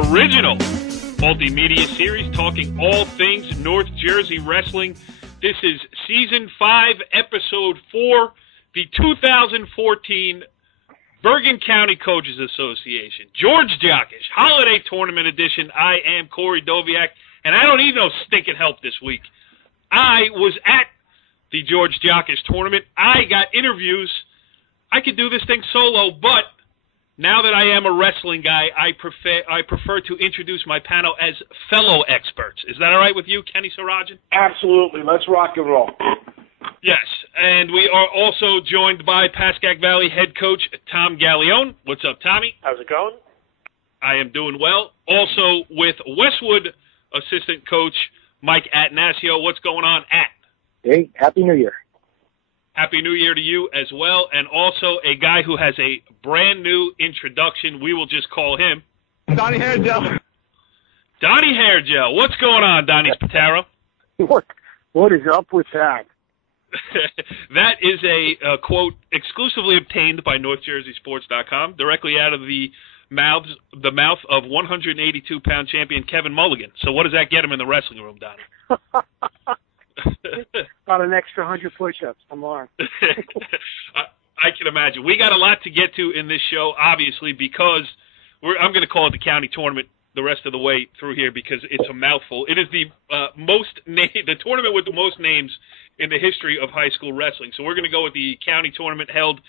original multimedia series talking all things North Jersey wrestling. This is Season 5, Episode 4, the 2014 Bergen County Coaches Association, George Jockish, Holiday Tournament Edition. I am Corey Doviak, and I don't need no stinking help this week. I was at the George Jockish tournament. I got interviews. I could do this thing solo, but now that I am a wrestling guy, I prefer to introduce my panel as fellow experts. Is that all right with you, Kenny Sarajian? Absolutely. Let's rock and roll. Yes, and we are also joined by Pascack Valley head coach Tom Gallione. What's up, Tommy? How's it going? I am doing well. Also with Westwood assistant coach Mike Atanasio. What's going on, At? Hey, Happy New Year. Happy New Year to you as well, and also a guy who has a brand new introduction. We will just call him Donnie Hairgel. Donnie Hairgel. What's going on, Donnie Spataro? What is up with that? That is a quote exclusively obtained by NorthJerseySports.com, directly out of the mouth of 182-pound champion Kevin Mulligan. So what does that get him in the wrestling room, Donnie? About an extra 100 push-ups tomorrow. I can imagine. We got a lot to get to in this show, obviously, because I'm going to call it the county tournament the rest of the way through here because it's a mouthful. It is the the tournament with the most names in the history of high school wrestling. So we're going to go with the county tournament held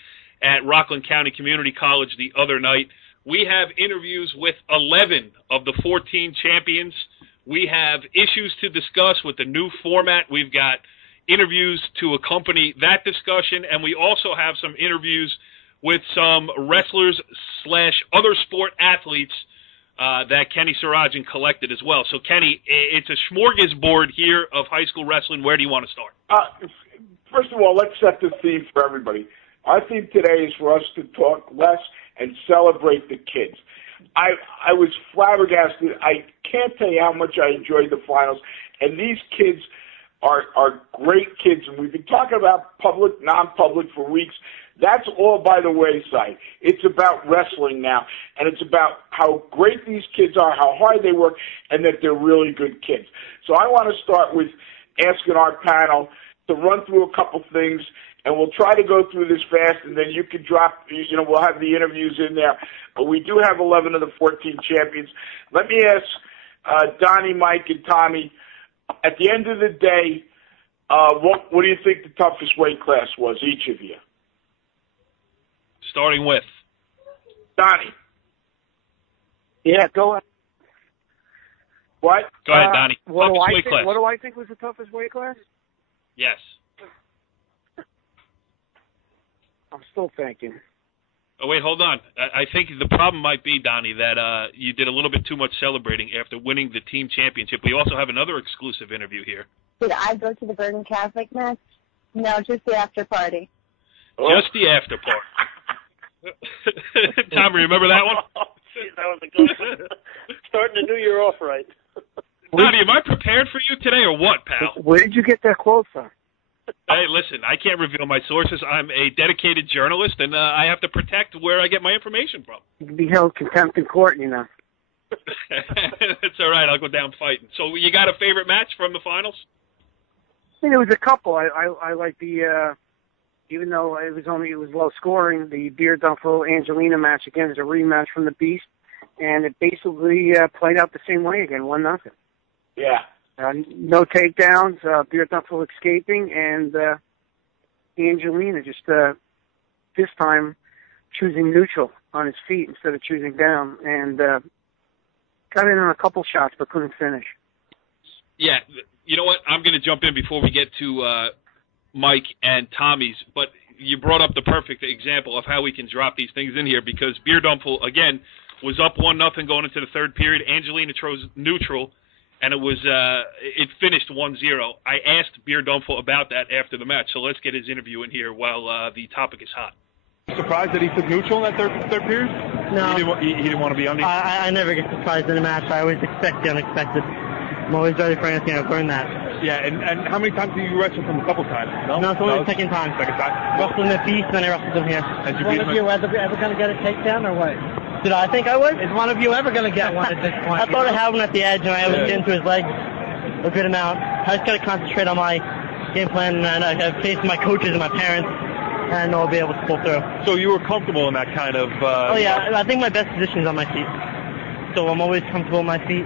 at Rockland County Community College the other night. We have interviews with 11 of the 14 champions. We have issues to discuss with the new format. We've got interviews to accompany that discussion, and we also have some interviews with some wrestlers / other sport athletes that Kenny Sarajian collected as well. So, Kenny, it's a smorgasbord here of high school wrestling. Where do you want to start? First of all, let's set the theme for everybody. Our theme today is for us to talk less and celebrate the kids. I was flabbergasted. I can't tell you how much I enjoyed the finals. And these kids are great kids. And we've been talking about public, non-public for weeks. That's all by the wayside. It's about wrestling now. And it's about how great these kids are, how hard they work, and that they're really good kids. So I want to start with asking our panel to run through a couple things. And we'll try to go through this fast, and then you can drop, we'll have the interviews in there. But we do have 11 of the 14 champions. Let me ask Donnie, Mike, and Tommy, at the end of the day, what do you think the toughest weight class was, each of you? Starting with Donnie. Yeah, go ahead. What? Go ahead, Donnie. What do I think was the toughest weight class? Yes. I'm still thinking. Oh, wait, hold on. I think the problem might be, Donnie, that you did a little bit too much celebrating after winning the team championship. We also have another exclusive interview here. Did I go to the Bergen Catholic match? No, just the after party. Just the after party. Tom, remember that one? That was a good one. Starting the new year off right. Donnie, am I prepared for you today or what, pal? Where did you get that quote from? Hey, listen, I can't reveal my sources. I'm a dedicated journalist, and I have to protect where I get my information from. You can be held contempt in court, That's all right. I'll go down fighting. So you got a favorite match from the finals? I mean, there was a couple. I like the, even though it was low scoring, the Beer Duffel Angelina match again is a rematch from the Beast, and it basically played out the same way again, 1-0. Yeah. No takedowns, Beer Duffel escaping, and Angelina just this time choosing neutral on his feet instead of choosing down, and got in on a couple shots but couldn't finish. Yeah, you know what? I'm going to jump in before we get to Mike and Tommy's, but you brought up the perfect example of how we can drop these things in here because Beer Duffel, again, was up 1-0 going into the third period. Angelina chose neutral. And it finished 1-0. I asked Beer Duffel about that after the match, so let's get his interview in here while the topic is hot. Surprised that he took neutral in that third period? No. He didn't want to be on. I never get surprised in a match. I always expect the unexpected. I'm always ready for anything. I've learned that. Yeah, and how many times did you wrestle him? A couple times? No, it's only the second time. Second time? Wrestled in the East, then I wrestled him here. And One of you ever going to get a takedown or what? Did I think I was? Is one of you ever going to get one at this point? I thought I had one at the edge, and I was getting to his legs a good amount. I just got to concentrate on my game plan, and I faced my coaches and my parents, and I know I'll be able to pull through. So you were comfortable in that kind of... oh, yeah. I think my best position is on my feet. So I'm always comfortable on my feet.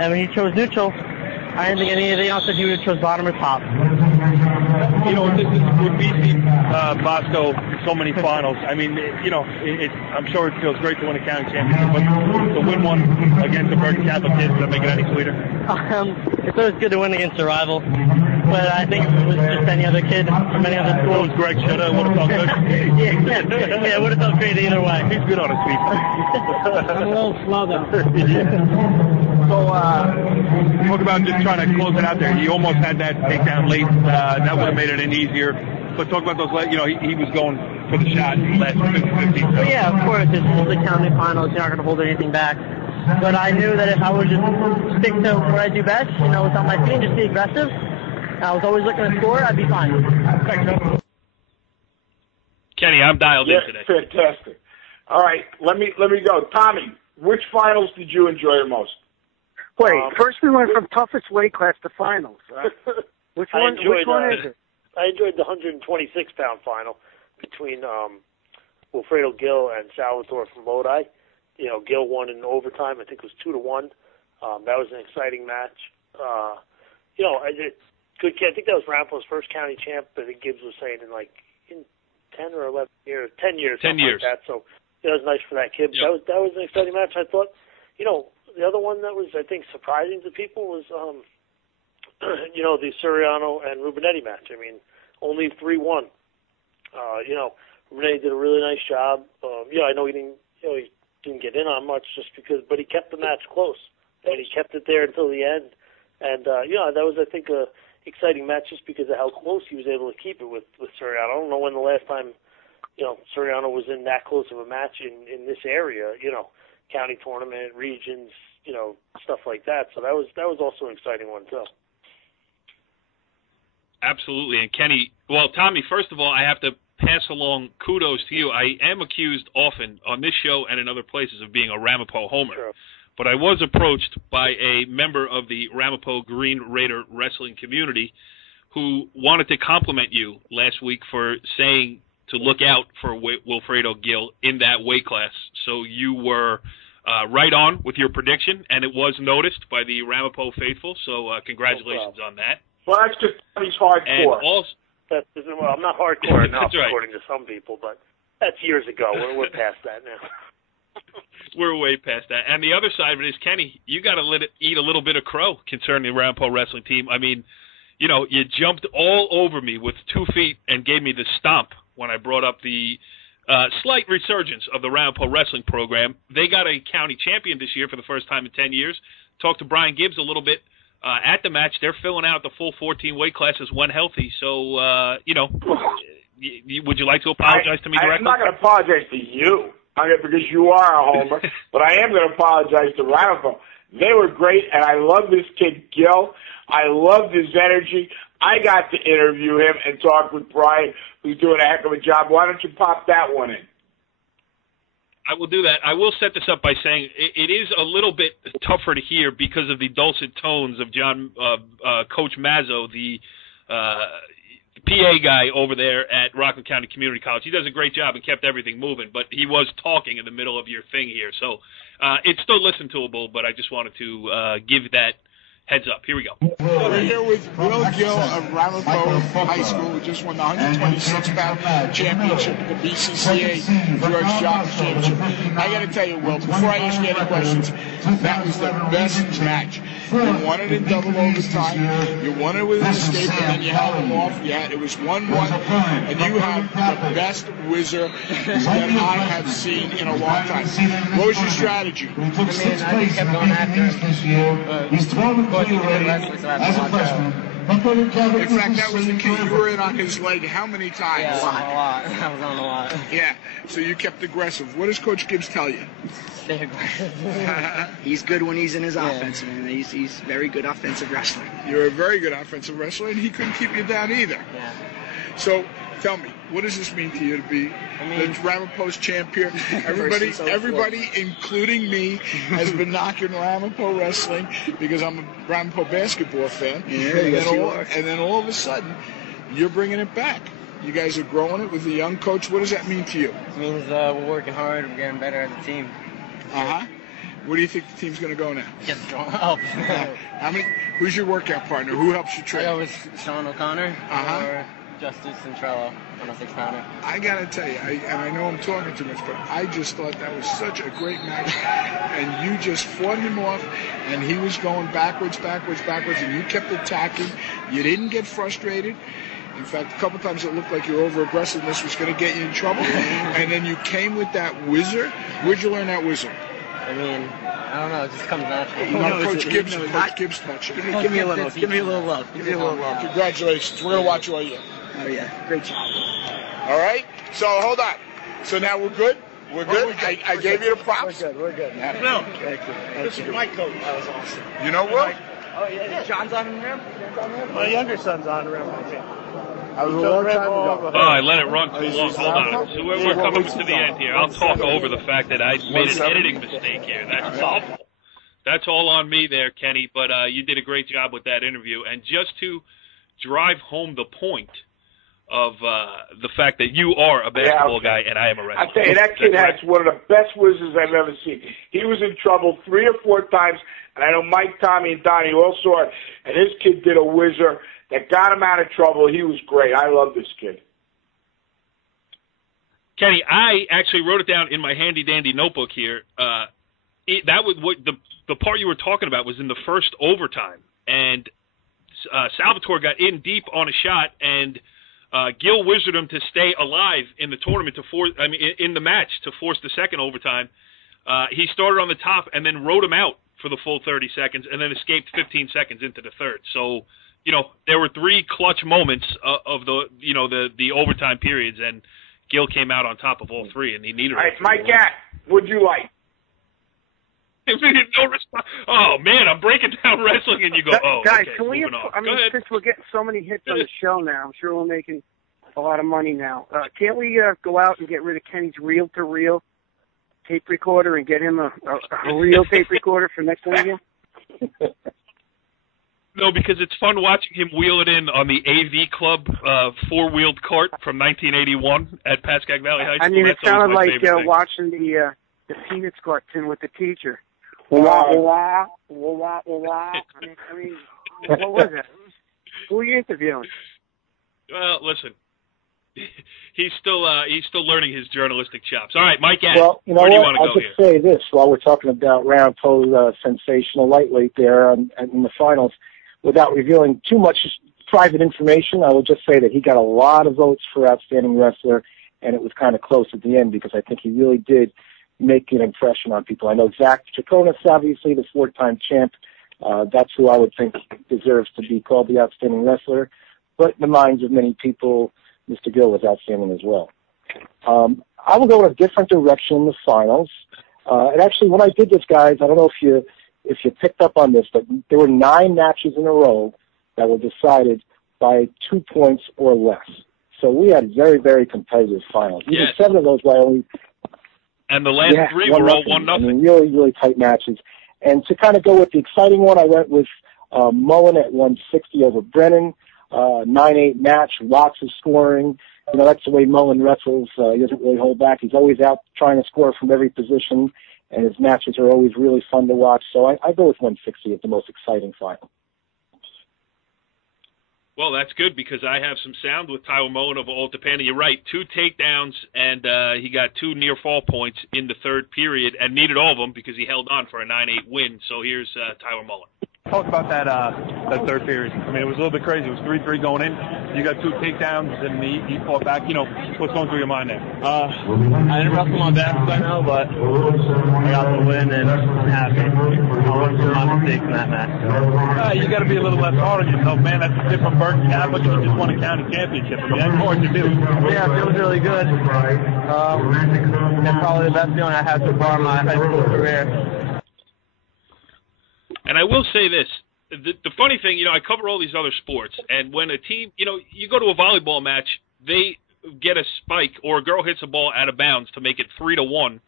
And when he chose neutral, I didn't think anything else that he would have chose bottom or top. You know, this is with BC Bosco, so many finals. I mean, you know, I'm sure it feels great to win a county championship, but to win one against a Bergen Catholic kid, does that make it any sweeter? It's always good to win against a rival, but I think if it was just any other kid from any other school. It was Greg Shoulda, would have felt good. Yeah, it would have felt great either way. He's good on his feet. I'm a little slow, though. So, talk about just trying to close it out there. He almost had that takedown late. That would have made it any easier. But talk about those, you know, he was going for the shot in the last 15 Well, yeah, of course. It's the county finals. You're not going to hold anything back. But I knew that if I would just stick to what I do best, you know, without my feet, just be aggressive, I was always looking to score, I'd be fine. Thanks, man. Kenny, I'm dialed in today. Fantastic. All right, let me go. Tommy, which finals did you enjoy the most? Wait, first we went from toughest weight class to finals. Which one is it? I enjoyed the 126-pound final between Wilfredo Gil and Salvatore from Lodi. You know, Gil won in overtime. I think it was 2-1. That was an exciting match. You know, good kid. I think that was Ramapo's first county champ. I think Gibbs was saying in 10 or 11 years, 10 years, 10 years. Like that. So it was nice for that kid. Yep. That was an exciting match. I thought, you know, the other one that was, I think, surprising to people was, you know, the Soriano and Rubinetti match. I mean, only 3-1. You know, Rubinetti did a really nice job. Yeah, I know he didn't get in on much just because, but he kept the match close and he kept it there until the end. And you know, that was, I think, a exciting match just because of how close he was able to keep it with Soriano. I don't know when the last time, you know, Soriano was in that close of a match in this area. You know, county tournament, regions, you know, stuff like that. So that was also an exciting one too. Absolutely. And Kenny, well, Tommy, first of all, I have to pass along kudos to you. I am accused often on this show and in other places of being a Ramapo homer. Sure. But I was approached by a member of the Ramapo Green Raider wrestling community who wanted to compliment you last week for saying to look out for Wilfredo Gil in that weight class. So you were right on with your prediction, and it was noticed by the Ramapo faithful. So congratulations on that. Well, that's just he's hardcore. And also, well, I'm not hardcore enough, right. according to some people, but that's years ago. We're past that now. We're way past that. And the other side of it is, Kenny, you got to eat a little bit of crow concerning the Ramapo wrestling team. I mean, you know, you jumped all over me with 2 feet and gave me the stomp when I brought up the slight resurgence of the Ramapo wrestling program. They got a county champion this year for the first time in 10 years. Talked to Brian Gibbs a little bit at the match. They're filling out the full 14 weight classes when healthy. So, you know, would you like to apologize to me directly? I'm not going to apologize to you. Because you are a homer, but I am going to apologize to Ramapo. They were great, and I love this kid, Gil. I loved his energy. I got to interview him and talk with Brian, who's doing a heck of a job. Why don't you pop that one in? I will do that. I will set this up by saying it is a little bit tougher to hear because of the dulcet tones of Coach Mazzo, the PA guy over there at Rockland County Community College. He does a great job and kept everything moving, but he was talking in the middle of your thing here. So it's still listen toable, but I just wanted to give that heads up. Here we go. We're here with Will Gill of Ramapo High School, who just won the 126-pound championship at the BCCA George Jockish Championship. I got to tell you, Will, before I ask you any questions, that was the best match. You won it in double overtime. You won it with an escape, and then you held them off. It was 1-1, and you have the best whizzer that I have seen in a long time. What was your strategy? I just kept going after him. He's throwing the as a freshman. In fact, that was the key. You were in on his leg how many times? Yeah, a lot. I was on a lot. Yeah, so you kept aggressive. What does Coach Gibbs tell you? Stay aggressive. He's good when he's in his offense, man. He's very good offensive wrestler. You're a very good offensive wrestler, and he couldn't keep you down either. Yeah. So Tell me, what does this mean to you to be the Ramapo's champ here? Everybody, including me, has been knocking Ramapo wrestling because I'm a Ramapo basketball fan. And then all of a sudden, you're bringing it back. You guys are growing it with the young coach. What does that mean to you? It means we're working hard. We're getting better as a team. Where do you think the team's going to go now? Get strong up. Who's your workout partner? Who helps you train? I go with Sean O'Connor or Justice Centrello on a 6-pounder. I got to tell you, and I know I'm talking too much, but I just thought that was such a great match. And you just fought him off, and he was going backwards, and you kept attacking. You didn't get frustrated. In fact, a couple times it looked like your over-aggressiveness was going to get you in trouble. And then you came with that whizzer. Where'd you learn that whizzer? I mean, I don't know. It just comes natural. Coach Gibbs touched it. Give me a little love. Give me a little love. Congratulations. We're going to watch all year. Oh, yeah. Great job. All right. So, hold on. So now we're good? We're good? I gave you the props. We're good. No. This is my coach. That was awesome. You know Will? Oh, yeah. John's on the rim. My younger son's on the rim. I was a long time ago. Oh, I let it run too long. Hold on. So we're coming to the end here. I'll talk over the fact that I made an editing mistake here. That's awful. That's all on me there, Kenny. But you did a great job with that interview. And just to drive home the point of the fact that you are a basketball guy and I am a wrestler. I tell you, that kid has one of the best whizzes I've ever seen. He was in trouble 3 or 4 times, and I know Mike, Tommy, and Donnie all saw it, and his kid did a whizzer that got him out of trouble. He was great. I love this kid. Kenny, I actually wrote it down in my handy-dandy notebook here. That was what the part you were talking about was in the first overtime, and Salvatore got in deep on a shot, and Gil wizarded him to stay alive in the tournament in the match to force the second overtime. He started on the top and then rode him out for the full 30 seconds, and then escaped 15 seconds into the third. So, there were 3 clutch moments of the overtime periods, and Gil came out on top of all 3, and he needed. All right, Mike, what'd you like? No response. Oh man, I'm breaking down wrestling, and you go, guys, okay, can we? Since we're getting so many hits on the show now, I'm sure we're making a lot of money now. Can't we go out and get rid of Kenny's reel-to-reel tape recorder and get him a real tape recorder for next weekend? No, because it's fun watching him wheel it in on the AV Club 4-wheeled cart from 1981 at Pascack Valley High School. I mean, it sounded like watching the Peanuts cartoon with the teacher. I mean, what was that? Who are you interviewing? Well, listen, he's still learning his journalistic chops. All right, Mike. Well, you know where do you what? want to I'll go just here? say this while we're talking about Ramapo's sensational lightweight there in the finals. Without revealing too much private information, I will just say that he got a lot of votes for outstanding wrestler, and it was kind of close at the end because I think he really did make an impression on people. I know Zach Chonas, obviously the 4-time champ. That's who I would think deserves to be called the outstanding wrestler. But in the minds of many people, Mr. Gill was outstanding as well. I will go in a different direction in the finals. And actually, when I did this, guys, I don't know if you picked up on this, but there were 9 matches in a row that were decided by 2 points or less. So we had very, very competitive finals. Even 7 of those by only. And the last 3 were all 1-0. I mean, really, really tight matches. And to kind of go with the exciting one, I went with Mullen at 160 over Brennan. 9-8 match, lots of scoring. That's the way Mullen wrestles. He doesn't really hold back. He's always out trying to score from every position, and his matches are always really fun to watch. So I go with 160 as the most exciting final. Well, that's good because I have some sound with Tyler Mullen of Old Tapani. You're right, 2 takedowns, and he got 2 near-fall points in the third period and needed all of them because he held on for a 9-8 win. So here's Tyler Mullen. Talk about that third period. I mean, it was a little bit crazy. It was 3-3 going in. You got 2 takedowns, and he fought back. What's going through your mind there? I didn't wrestle my back right now, but I got the win, and I'm happy. I learned from my mistakes in that match. You got to be a little less hard on yourself, man. That's different Burton Catholic. You just won a county championship. I mean, that's hard to do. Yeah, it feels really good. It's probably the best feeling I had so far in my high school career. And I will say this, the funny thing, I cover all these other sports, and when a team, you go to a volleyball match, they get a spike or a girl hits a ball out of bounds to make it 3-1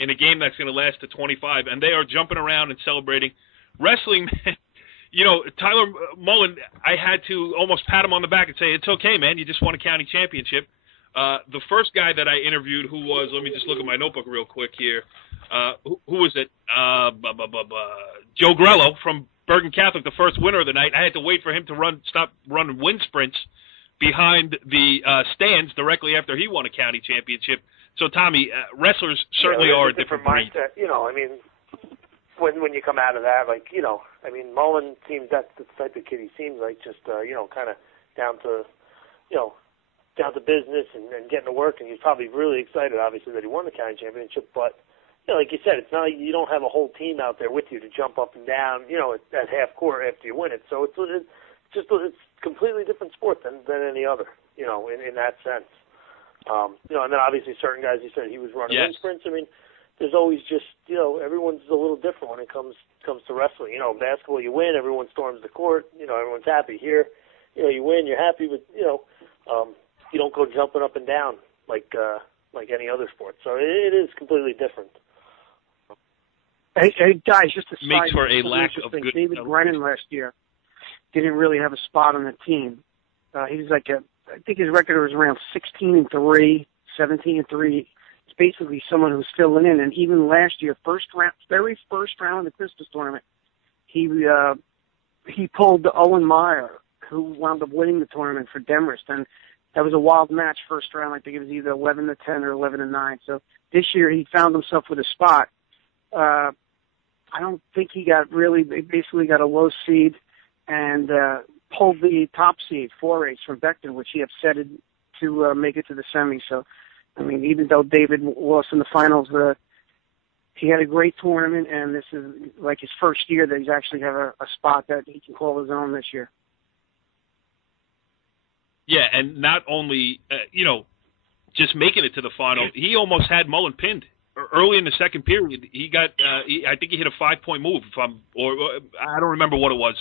in a game that's going to last to 25, and they are jumping around and celebrating. Wrestling, you know, Tyler Mullen, I had to almost pat him on the back and say, it's okay, man, you just won a county championship. The first guy that I interviewed who was, let me just look at my notebook real quick here, who was it? Joe Grello from Bergen Catholic, the first winner of the night. I had to wait for him to stop running wind sprints behind the stands directly after he won a county championship. So, Tommy, wrestlers certainly are a different breed. Mindset. You know, I mean, when you come out of that, like, you know, I mean, Mullen seems that's the type of kid he seems like, just, you know, kind of down to business and getting to work. And he's probably really excited, obviously, that he won the county championship. But, you know, like you said, it's not like you don't have a whole team out there with you to jump up and down, you know, at half court after you win it. So it's completely different sport than any other, you know, in that sense. You know, and then obviously certain guys, you said he was running wind sprints. I mean, there's always just, you know, everyone's a little different when it comes to wrestling. You know, basketball, you win, everyone storms the court, you know, everyone's happy. Here, you know, you win, you're happy, but, you know, you don't go jumping up and down like any other sport. So it is completely different. Hey guys, just a side makes for a lack of good. David Brennan last year didn't really have a spot on the team. He was like I think his record was around 16-3, 17-3. It's basically someone who's filling in. And even last year, very first round of the Christmas tournament, he pulled Owen Meyer, who wound up winning the tournament for Demorest. And that was a wild match first round. I think it was either 11-10 or 11-9. So this year he found himself with a spot. I don't think he basically got a low seed and pulled the top seed, 4-8 from Beckton, which he upsetted to make it to the semi. So, I mean, even though David lost in the finals, he had a great tournament, and this is like his first year that he's actually have a spot that he can call his own this year. Yeah, and not only, you know, just making it to the final, he almost had Mullen pinned. Early in the second period, he got, I think he hit a 5-point move, or I don't remember what it was.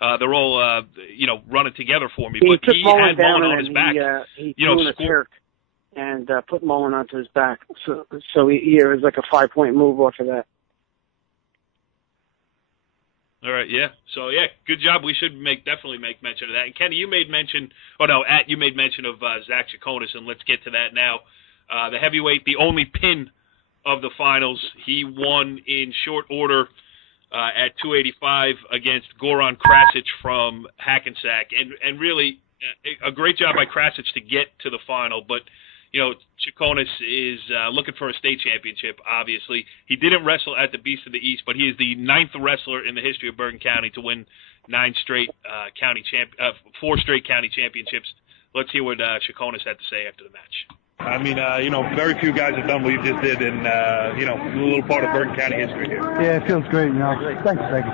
They're all, you know, running together for me. But he had Mullen on his back. He threw in a Turk and put Mullen onto his back. So it was like a 5-point move off of that. All right, yeah. So, yeah, good job. We should definitely make mention of that. And, Kenny, you made mention of Zach Chonas, and let's get to that now. The heavyweight, the only pin of the finals, he won in short order at 285 against Goran Krasic from Hackensack. And really, a great job by Krasic to get to the final. But, you know, Chonas is looking for a state championship, obviously. He didn't wrestle at the Beast of the East, but he is the 9th wrestler in the history of Bergen County to win 4 straight county championships. Let's hear what Chonas had to say after the match. I mean, you know, very few guys have done what you just did, and, you know, a little part of Bergen County history here. Yeah, it feels great, you know. Thanks, Becky.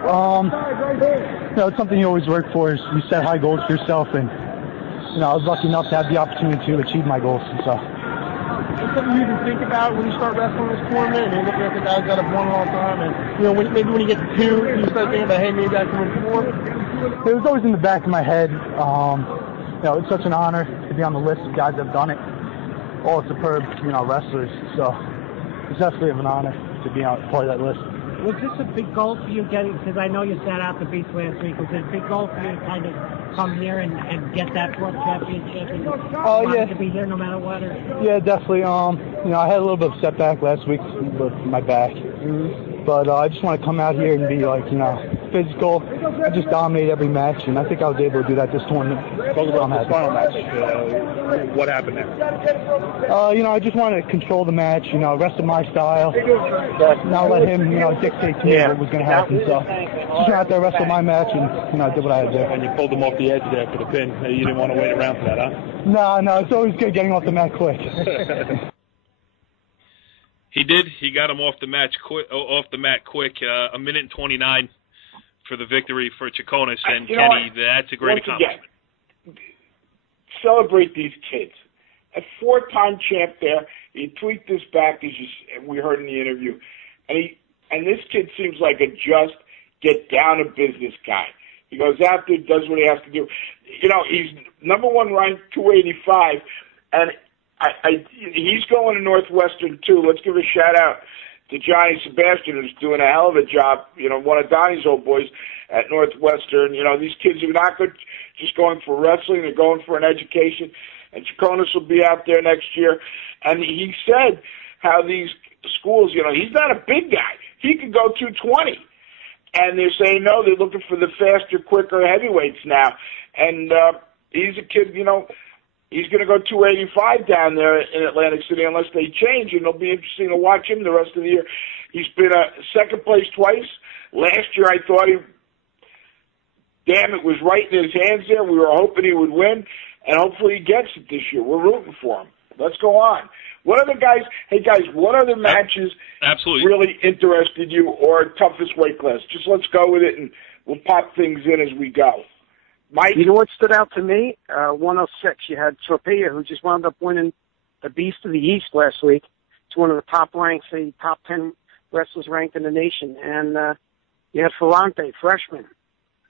You know, it's something you always work for is you set high goals for yourself, and, you know, I was lucky enough to have the opportunity to achieve my goals, and so. Is something you even think about when you start wrestling this tournament, and you're looking at the guys that have won all the time, and, you know, maybe when you get to 2, you start thinking about, hey, maybe I can win 4? It was always in the back of my head. You know, it's such an honor to be on the list of guys that have done it. All superb, you know, wrestlers. So it's definitely an honor to be on part of that list. Was this a big goal for you getting, because I know you sat out the Beast last week, was it a big goal for you to kind of come here and get that fourth championship and yeah. to be here no matter what? Or? Yeah, definitely. You know, I had a little bit of setback last week with my back. But I just want to come out here and be, like, you know, physical and just dominate every match, and I think I was able to do that this tournament. Talk about the final match. What happened there? You know, I just wanted to control the match, you know, wrestle my style, not let him, you know, dictate to me what was going to happen. So just out there, wrestle my match, and, you know, I did what I had to do. And you pulled him off the edge there for the pin. You didn't want to wait around for that, huh? No, it's always good getting off the mat quick. He did. He got him off the mat quick. A minute and 29 for the victory for Chonas. And Kenny, that's a great accomplishment. Celebrate these kids. A 4-time champ there. He tweaked his back, as we heard in the interview, and this kid seems like a just get down to business guy. He goes out there, does what he has to do. You know, he's number 1 ranked 285, And he's going to Northwestern too. Let's give a shout out to Johnny Sebastian, who's doing a hell of a job. One of Donnie's old boys at Northwestern. These kids are not good, just going for wrestling. They're going for an education. And Chonas will be out there next year. And he said how these schools, he's not a big guy. He could go 220. And they're saying, no, they're looking for the faster, quicker heavyweights now. And he's a kid, he's going to go 285 down there in Atlantic City unless they change, and it'll be interesting to watch him the rest of the year. He's been second place twice. Last year I thought it was right in his hands there. We were hoping he would win, and hopefully he gets it this year. We're rooting for him. Let's go on. What other what other matches really interested you or toughest weight class? Just let's go with it, and we'll pop things in as we go. Mike? You know what stood out to me? 106. You had Tropia, who just wound up winning the Beast of the East last week. It's one of the top ranks, the top 10 wrestlers ranked in the nation. And you had Ferrante, freshman.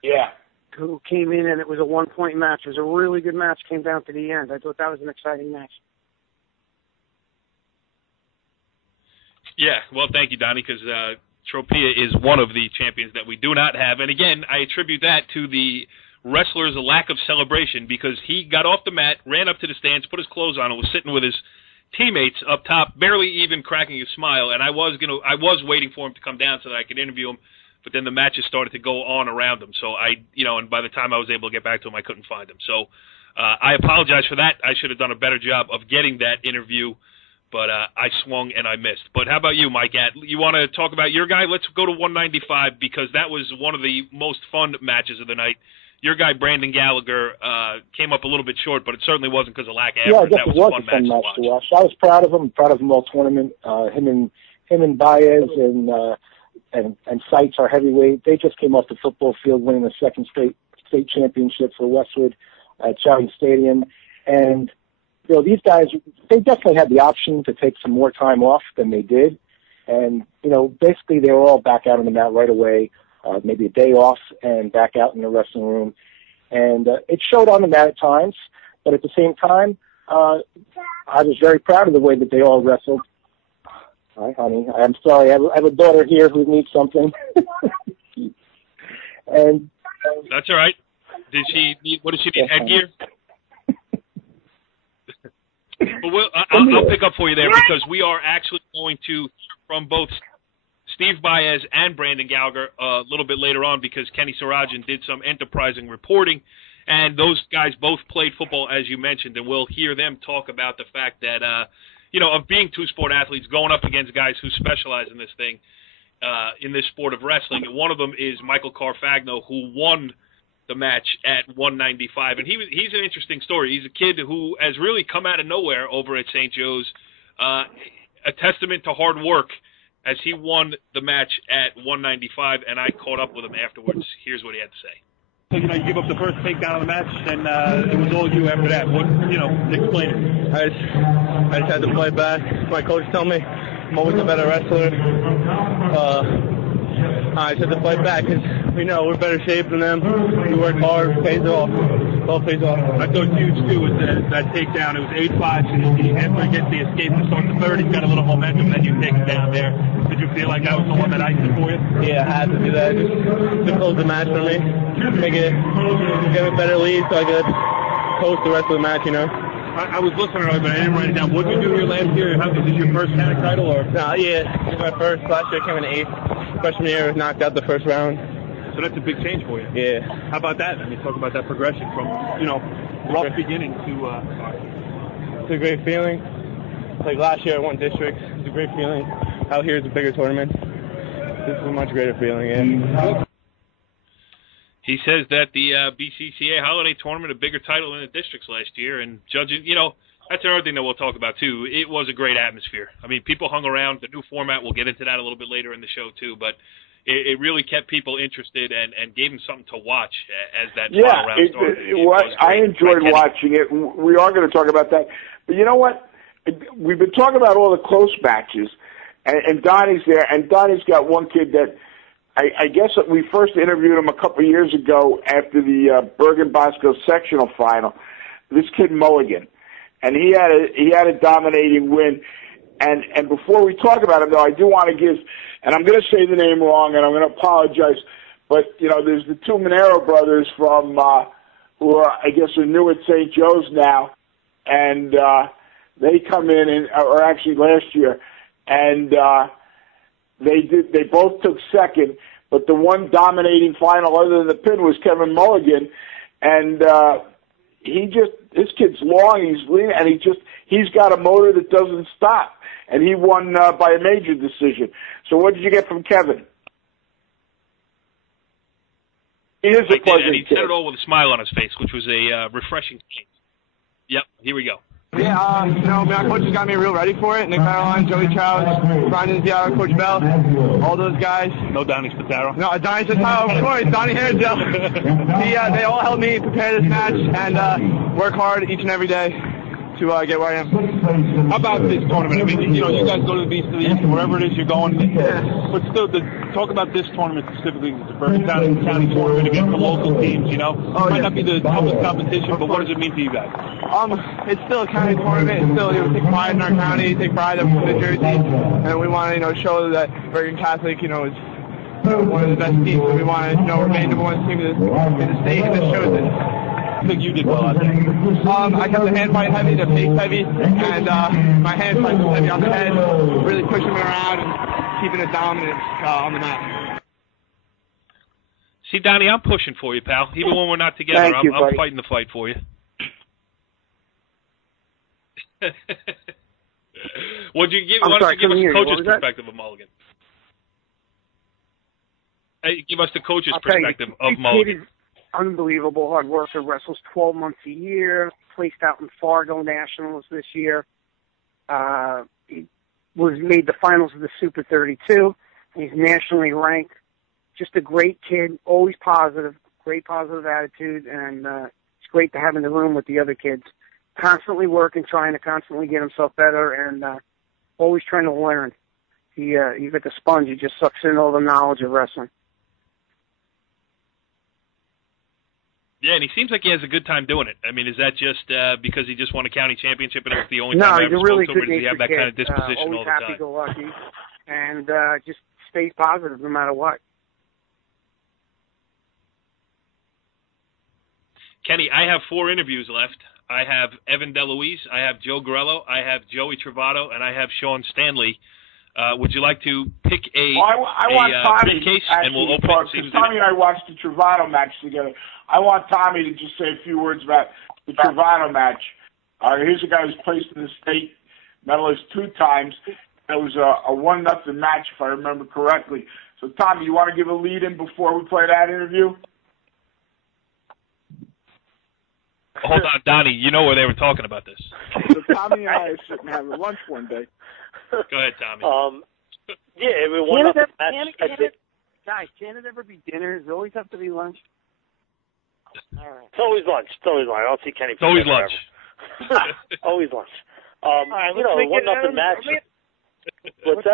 Yeah. Who came in, and it was a one-point match. It was a really good match, came down to the end. I thought that was an exciting match. Yeah, well, thank you, Donnie, because Tropia is one of the champions that we do not have. And, again, I attribute that to the wrestler's lack of celebration, because he got off the mat, ran up to the stands, put his clothes on, and was sitting with his teammates up top, barely even cracking a smile. And I was waiting for him to come down so that I could interview him, but then the matches started to go on around him. So and by the time I was able to get back to him, I couldn't find him. So I apologize for that. I should have done a better job of getting that interview, but I swung and I missed. But how about you, Mike? You want to talk about your guy? Let's go to 195, because that was one of the most fun matches of the night. Your guy, Brandon Gallagher, came up a little bit short, but it certainly wasn't because of lack of effort. Yeah, I guess that it was a fun match to watch. I was proud of him. Proud of him all tournament. Him and Baez and Seitz, our heavyweight. They just came off the football field, winning the second state championship for Westwood at Giant Stadium. And these guys, they definitely had the option to take some more time off than they did. And basically they were all back out on the mat right away. Maybe a day off and back out in the wrestling room. And it showed on the mat at times, but at the same time, I was very proud of the way that they all wrestled. Hi, honey. I'm sorry. I have a daughter here who needs something. And that's all right. What does she need, headgear? But I'll pick up for you there, because we are actually going to hear from both Steve Baez and Brandon Gallagher a little bit later on, because Kenny Sarajian did some enterprising reporting, and those guys both played football, as you mentioned, and we'll hear them talk about the fact that, of being two-sport athletes, going up against guys who specialize in this thing, in this sport of wrestling. And one of them is Michael Carfagno, who won the match at 195. And he's an interesting story. He's a kid who has really come out of nowhere over at St. Joe's, a testament to hard work, as he won the match at 195, and I caught up with him afterwards. Here's what he had to say. So, you give up the first takedown of the match, and it was all you after that. What, explain it. I just had to play back. My coach told me I'm always a better wrestler. I just had to fight back, because we're better shape than them. We work hard, pays off. It all pays off. I thought huge, too, was that takedown. It was 8-5, and after he gets the escape to start the third, he's got a little momentum, then you take him down there. Did you feel like that was the one that iced it for you? Yeah, I had to do that just to close the match for me. Get a better lead so I could coast the rest of the match, I was listening earlier, but I didn't write it down. What did you do here last year? Is this your first Canada title? Or? No, yeah, it's my first. Last year I came in 8th. Freshman year, was knocked out the first round. So that's a big change for you. Yeah. How about that? I mean, talk about that progression from, rough beginning to... It's a great feeling. Like last year I won districts. It's a great feeling. Out here is a bigger tournament. This is a much greater feeling, yeah. He says that the BCCA Holiday Tournament, a bigger title in the districts last year, and judging, that's another thing that we'll talk about, too. It was a great atmosphere. I mean, people hung around. The new format, we'll get into that a little bit later in the show, too, but it really kept people interested and gave them something to watch as that final round started. I enjoyed watching it. We are going to talk about that. But you know what? We've been talking about all the close matches, and Donnie's there, and Donnie's got one kid that I guess we first interviewed him a couple of years ago after the Bergen Bosco sectional final. This kid Mulligan, and he had a dominating win. And before we talk about him, though, I do want to give, and I'm going to say the name wrong, and I'm going to apologize, but there's the two Monero brothers from who are, I guess, are new at St. Joe's now, and they come in, or actually last year, and they both took second, but the one dominating final other than the pin was Kevin Mulligan, and this kid's long, he's lean, and he's got a motor that doesn't stop, and he won by a major decision. So what did you get from Kevin? He is a pleasant and he kid. said it all with a smile on his face, which was a refreshing change. Yep, here we go. Yeah, my coach has got me real ready for it. Nick Caroline, Joey Trout, Brian Ziara, Coach Bell, all those guys. No Donnie Spataro. No, Donnie Spataro, of course, Donnie Hairgel. They all helped me prepare this match and work hard each and every day to get where I am. How about this tournament? I mean, you guys go to the BCCA, wherever it is you're going. But still, talk about this tournament specifically, the Bergen County tournament against the local teams, It might not be the toughest competition, but what does it mean to you guys? It's still a county tournament. It's still, we take pride in our county, take pride in the jersey, and we want to, show that Bergen Catholic, is one of the best teams, and we want to, remain number one team in the state, and this shows it. I think you did well out there. I kept the hand fight heavy, the face heavy, and my hand fight was heavy on the head, really pushing me around and keeping it dominant on the mat. See, Donnie, I'm pushing for you, pal. Even when we're not together, I'm fighting the fight for you. Why don't you give us the coach's perspective of Mulligan? Hey, give us the coach's perspective of Mulligan. Unbelievable hard worker, wrestles 12 months a year, placed out in Fargo Nationals this year. He made the finals of the Super 32. He's nationally ranked. Just a great kid, always positive, great positive attitude, and it's great to have in the room with the other kids. Constantly working, trying to constantly get himself better, and always trying to learn. He's like a sponge. He just sucks in all the knowledge of wrestling. Yeah, and he seems like he has a good time doing it. I mean, is that just because he just won a county championship and it was the only time I ever spoke to him, or does he have that kind of disposition all the time? Always happy-go-lucky, and just stays positive no matter what. Kenny, I have 4 interviews left. I have Evan DeLuise, I have Joe Grello, I have Joey Travado, and I have Sean Stanley. Would you like to pick a briefcase, and we'll open it? Because Tommy and I watched the Travado match together. I want Tommy to just say a few words about the Travado match. Here's a guy who's placed in the state medalist 2 times. It was a 1-0 match, if I remember correctly. So, Tommy, you want to give a lead-in before we play that interview? Hold on, Donnie. You know where they were talking about this. So Tommy and I are sitting having lunch one day. Go ahead, Tommy. Yeah, everyone up the match. Guys, can it ever be dinner? Does it always have to be lunch? All right. It's always lunch. It's always lunch. I don't see Kenny. It's always lunch. Always lunch. All right, let's make it match. Let's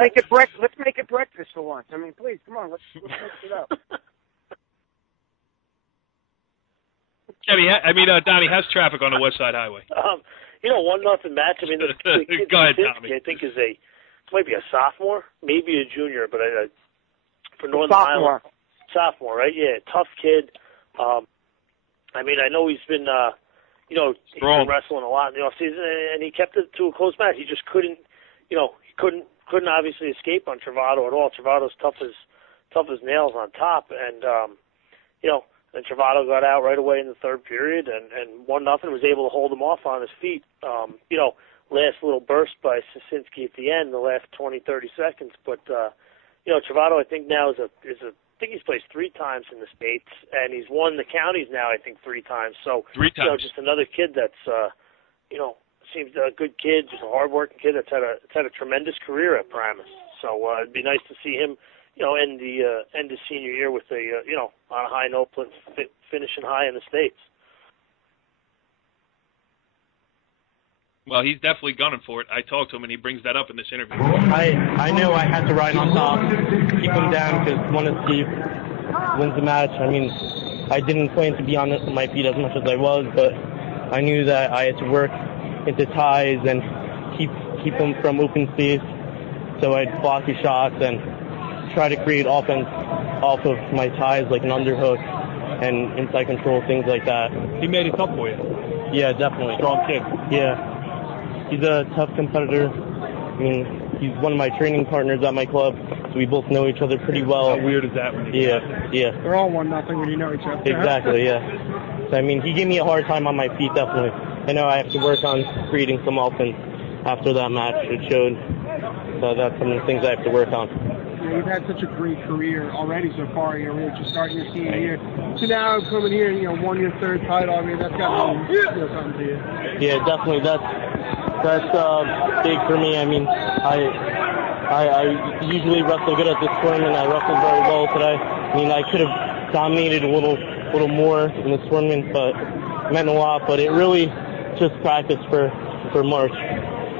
make it breakfast for lunch. I mean, please, come on. Let's mix it up. Kenny, Donnie, how's traffic on the West Side Highway? 1-0 match. I mean, the kid, Go ahead, Tommy. I think might be a sophomore, maybe a junior, but for Northern Ireland, sophomore, right? Yeah, tough kid. I know he's been, he's been wrestling a lot in the offseason, and he kept it to a close match. He just couldn't, he couldn't obviously escape on Travado at all. Travado's tough as nails on top, and and Travado got out right away in the third period, and 1-0 was able to hold him off on his feet. Last little burst by Sasinski at the end, the last 20, 30 seconds. But Travado, I think now I think he's placed 3 times in the States, and he's won the counties now, I think, 3 times. So 3 times. Just another kid that's seems a good kid, just a hard-working kid that's had a tremendous career at Paramus. So it'd be nice to see him, end his senior year with on a high note, finishing high in the States. Well, he's definitely gunning for it. I talked to him, and he brings that up in this interview. I knew I had to ride on top, keep him down, because one of Steve wins the match. I mean, I didn't plan to be on my feet as much as I was, but I knew that I had to work into ties and keep him from open space. So I'd block his shots and try to create offense off of my ties, like an underhook and inside control, things like that. He made it tough for you. Yeah, definitely. Strong kid. Yeah. He's a tough competitor. I mean, he's one of my training partners at my club, so we both know each other pretty well. How weird is that? Yeah. They're all 1-0 when you know each other. Exactly, yeah. So, I mean, he gave me a hard time on my feet, definitely. I know I have to work on creating some offense after that match. It showed. So that's some of the things I have to work on. Yeah, you've had such a great career already so far. You know, really just starting your senior year. So now coming here, you know, won your third title. I mean, that's got to be something to you. Yeah, definitely. That's big for me. I mean, I usually wrestle good at this tournament. I wrestled very well today. I mean, I could have dominated a little more in this tournament, but it meant a lot. But it really just practice for March.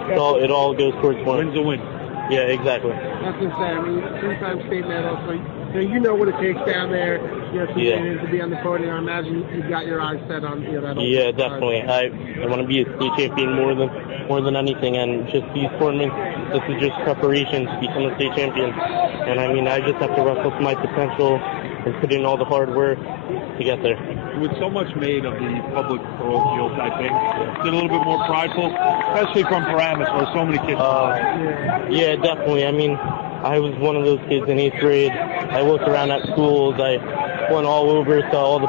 It all goes towards March. Win's a win. Yeah, exactly. That's what I'm saying. I mean, 3-time state medal, so you know what it takes down there. To be on the podium. I imagine you've got your eyes set on that. Yeah, definitely. I want to be a state champion more than anything, and just these tournaments. This is just preparation to become a state champion. And I mean, I just have to wrestle to my potential and put in all the hard work to get there. With so much made of the public parochials, I think, it's a little bit more prideful, especially from Paramus, where so many kids. Yeah, definitely. I mean, I was one of those kids in 8th grade. I looked around at schools. I went all over to all the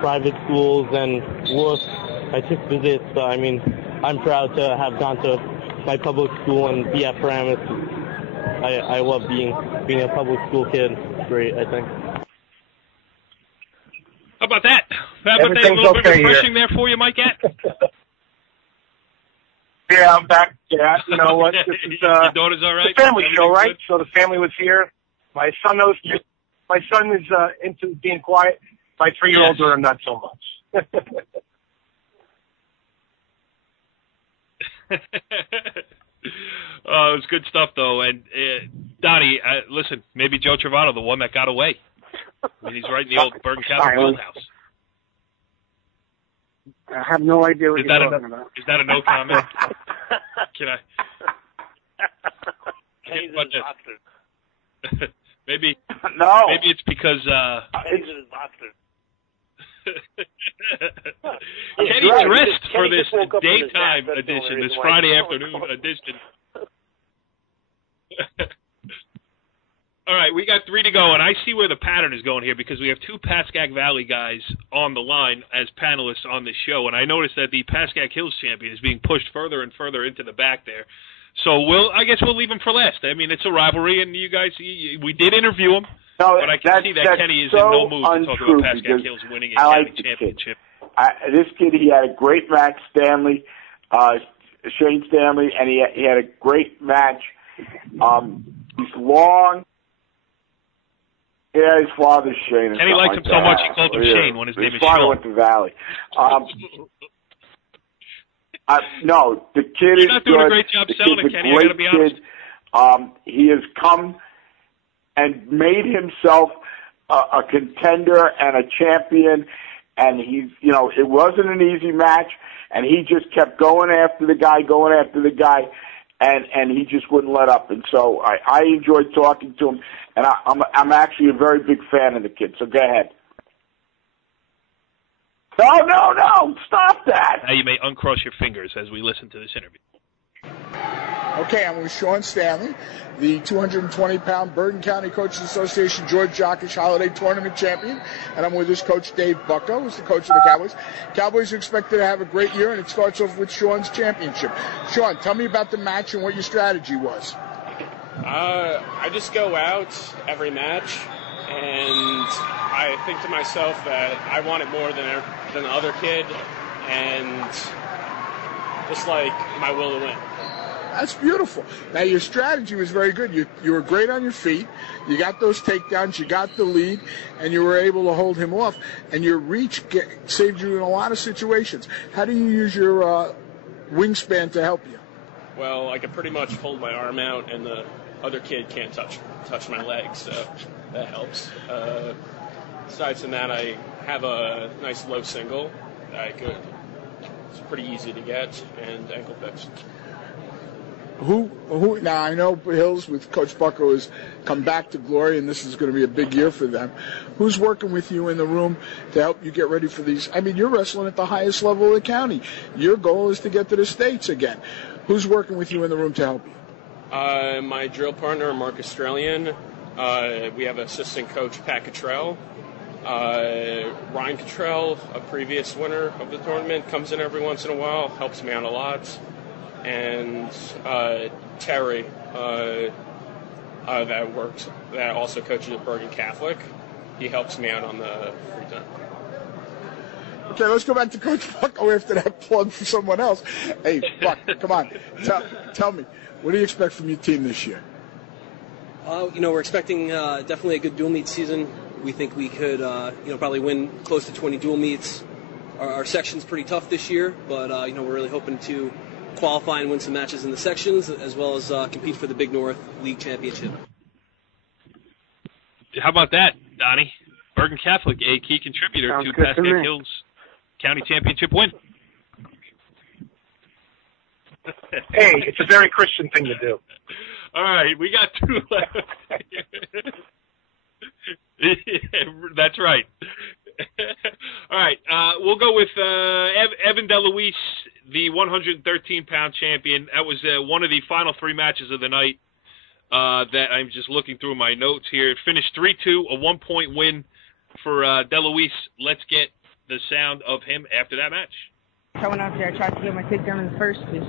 private schools and looked. I took visits. So, I mean, I'm proud to have gone to my public school and be at Paramus. I love being a public school kid. It's great, I think. How about that? How about that? A little bit refreshing there for you, Mike? Yeah, I'm back. Yeah, you know what? This is your daughter's all right? It's a family show, right? Good? So the family was here. My son knows. My son is into being quiet. My 3-year-olds are not so much. It was good stuff, though. And Donnie, listen, maybe Joe Travado, the one that got away. I mean, he's right in the old Bergen County wheelhouse. I have no idea what you're talking about. Is that a no comment? Can I? Kenny's in his boxer. Maybe. No. Maybe it's because. Kenny's in his boxer. Kenny dressed for this daytime edition, this Friday afternoon edition. All right, we got 3 to go, and I see where the pattern is going here because we have 2 Pascack Valley guys on the line as panelists on this show, and I noticed that the Pascack Hills champion is being pushed further and further into the back there. So I guess we'll leave him for last. I mean, it's a rivalry, and you guys, we did interview him, but I can see that Kenny is in no mood to talk about Pascack Hills winning a county championship. This kid, he had a great match, Stanley, Shane Stanley, and he had a great match. He's long. Yeah, his father's Shane. Kenny likes him so much he called him Shane when his name is Sean. His father went to Valley. No, the kid You're is not doing good. a great job selling it, Kenny. I got to be honest. He has come and made himself a contender and a champion, and he's, it wasn't an easy match, and he just kept going after the guy, and he just wouldn't let up. And so I enjoyed talking to him, and I'm actually a very big fan of the kid. So go ahead. No, stop that. Now you may uncross your fingers as we listen to this interview. Okay, I'm with Sean Stanley, the 220-pound Bergen County Coaches Association George Jockish Holiday Tournament champion, and I'm with his coach Dave Bucko, who's the coach of the Cowboys. Cowboys are expected to have a great year, and it starts off with Sean's championship. Sean, tell me about the match and what your strategy was. I just go out every match, and I think to myself that I want it more than the other kid, and just like my will to win. That's beautiful. Now, your strategy was very good. You were great on your feet. You got those takedowns. You got the lead, and you were able to hold him off. And your reach saved you in a lot of situations. How do you use your wingspan to help you? Well, I can pretty much hold my arm out, and the other kid can't touch my legs, so that helps. Aside from that, I have a nice low single that I could It's pretty easy to get and ankle fixed. Who? Now I know Hills with Coach Bucko has come back to glory, and this is going to be a big year for them. Who's working with you in the room to help you get ready for these? I mean, you're wrestling at the highest level of the county. Your goal is to get to the States again. Who's working with you in the room to help you? My drill partner, Mark Australian. We have assistant coach, Pat Cottrell. Ryan Cottrell, a previous winner of the tournament, comes in every once in a while, helps me out a lot. And Terry, that also coaches at Bergen Catholic. He helps me out on the free time. Okay, let's go back to Coach Bucko after that plug for someone else. Hey, Buck, come on. Tell me, what do you expect from your team this year? We're expecting definitely a good dual meet season. We think we could, probably win close to 20 dual meets. Our section's pretty tough this year, but, we're really hoping to qualify and win some matches in the sections, as well as compete for the Big North League Championship. How about that, Donnie? Bergen Catholic, a key contributor to Pasco Hills County Championship win. Hey, it's a very Christian thing to do. All right, we got 2 left. Yeah, that's right. All right, we'll go with Evan DeLuise, the 113-pound champion. That was one of the final 3 matches of the night that I'm just looking through my notes here. It finished 3-2, a 1-point win for DeLuise. Let's get the sound of him after that match. I went out there, I tried to get my takedown in the first because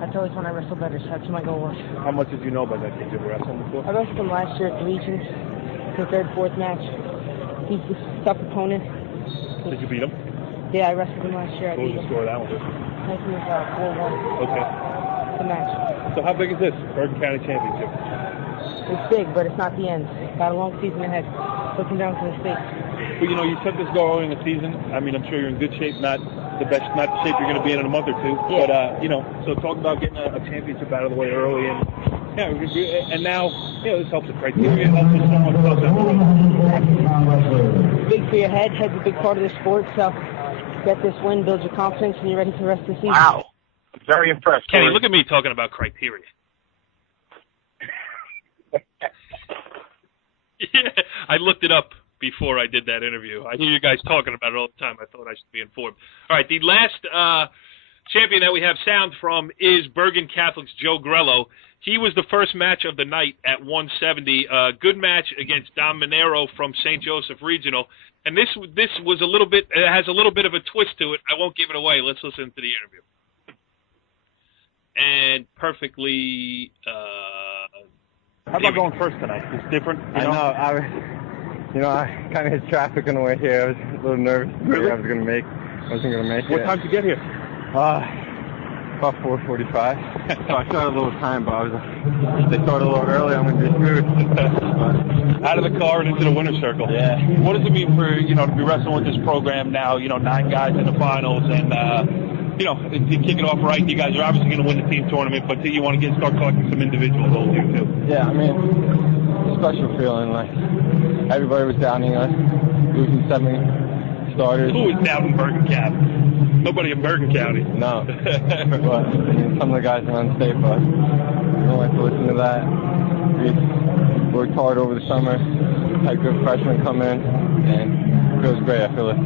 that's always when I wrestle better, so that's what my goal was. How much did you know about that kid? Did you wrestle before? I wrestled him last year at the Regions, the 3rd, 4th match. He's a tough opponent. Did you beat him? Yeah, I wrestled him last year. What was the score of that one? I think it was 4-1. Okay. The match. So how big is this, Bergen County Championship? It's big, but it's not the end. Got a long season ahead. Looking down to the States. Well, you said this go early in the season. I mean, I'm sure you're in good shape, not the shape you're going to be in a month or two. Yeah. But, so talk about getting a championship out of the way early. And now, this helps the criteria. It helps with so much stuff down the road. Big for your head. Head's a big part of the sport, so get this win, build your confidence, and you're ready for the rest of the season. Wow. Very impressed. Kenny, look at me talking about criteria. Yeah, I looked it up before I did that interview. I hear you guys talking about it all the time. I thought I should be informed. All right, the last champion that we have sound from is Bergen Catholic's Joe Grello. He was the first match of the night at 170. Good match against Dom Monero from St. Joseph Regional. And this was a little bit, it has a little bit of a twist to it. I won't give it away. Let's listen to the interview. And perfectly. How about going first tonight? It's different. I kind of hit traffic on the way here. I was a little nervous. Really? I wasn't going to make it. What time did you get here? About 4:45. So I started a little time, but they started a little early. I'm going to be screwed. Out of the car and into the winner's circle. Yeah. What does it mean for to be wrestling with this program now? 9 guys in the finals, and to kick it off right. You guys are obviously going to win the team tournament, but you want to start collecting some individual goals here too. Yeah, I mean, it's a special feeling. Like everybody was downing us, losing 7 starters. Who is down in Bergen County? Nobody in Bergen County. No. But some of the guys are unsafe, but we don't like to listen to that. We worked hard over the summer, had good freshmen come in, and it feels great. I feel like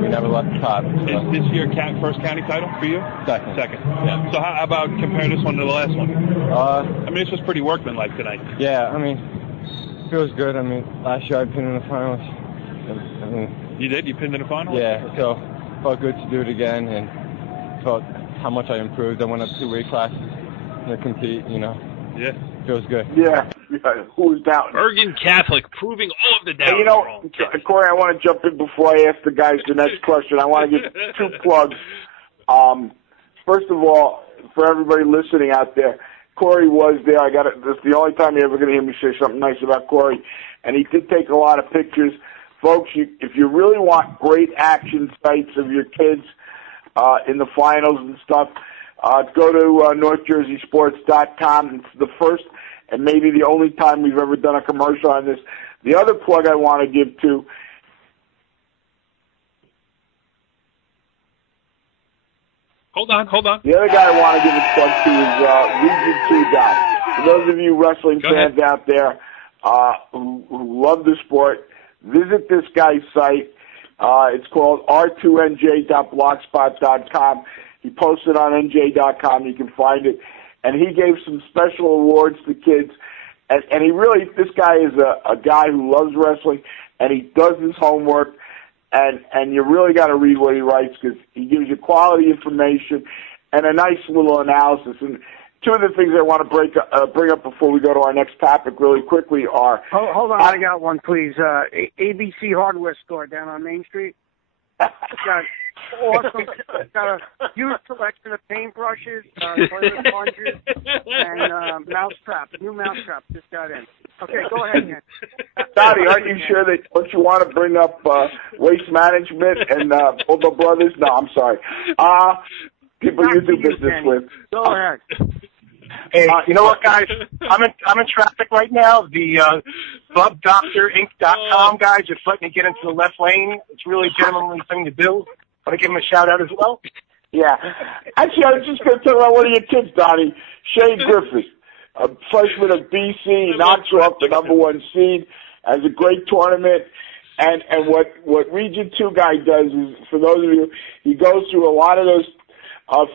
we never left the top. So. Is this your first county title for you? Second. Yeah. So how about compare this one to the last one? I mean, this was pretty workmanlike tonight. Yeah, I mean, it feels good. I mean, last year I pinned in the finals. You did? You pinned in the finals? Yeah, so felt good to do it again, and felt how much I improved. I went up 2 weight classes to compete, Yeah. Feels good. Yeah. Who's down? Bergen Catholic proving all of the doubters hey, wrong. Corey, I want to jump in before I ask the guys the next question. I want to give 2 plugs. First of all, for everybody listening out there, Corey was there. This is the only time you're ever going to hear me say something nice about Corey. And he did take a lot of pictures. Folks, if you really want great action sights of your kids in the finals and stuff, go to NorthJerseySports.com. It's the first and maybe the only time we've ever done a commercial on this. The other plug I want to give to Hold on. The other guy I want to give a plug to is Region 2 guy. For those of you wrestling fans out there who love the sport, visit this guy's site. It's called r2nj.blogspot.com. He posted on nj.com. You can find it. And he gave some special awards to kids. And he really, this guy is a guy who loves wrestling, and he does his homework. And you really got to read what he writes because he gives you quality information and a nice little analysis. And two of the things I want to bring up before we go to our next topic really quickly are... Hold on, I got one, please. ABC Hardware Store down on Main Street. It's got awesome. It's got a huge selection of paintbrushes, toilet plungers, and new mousetrap just got in. Okay, go ahead, Ken. Donnie, aren't you sure that don't you want to bring up waste management and Bobo Brothers? No, I'm sorry. People you do business with. Go ahead. Hey, you know what, guys? I'm in traffic right now. The BubDoctorInc.com guy just let me get into the left lane. It's really a gentlemanly thing to do. Want to give him a shout out as well? Yeah. Actually, I was just going to tell about one of your kids, Donnie, Shane Griffith, a freshman of BC, knocks off the #1 seed, has a great tournament. And what Region 2 guy does is, for those of you, he goes through a lot of those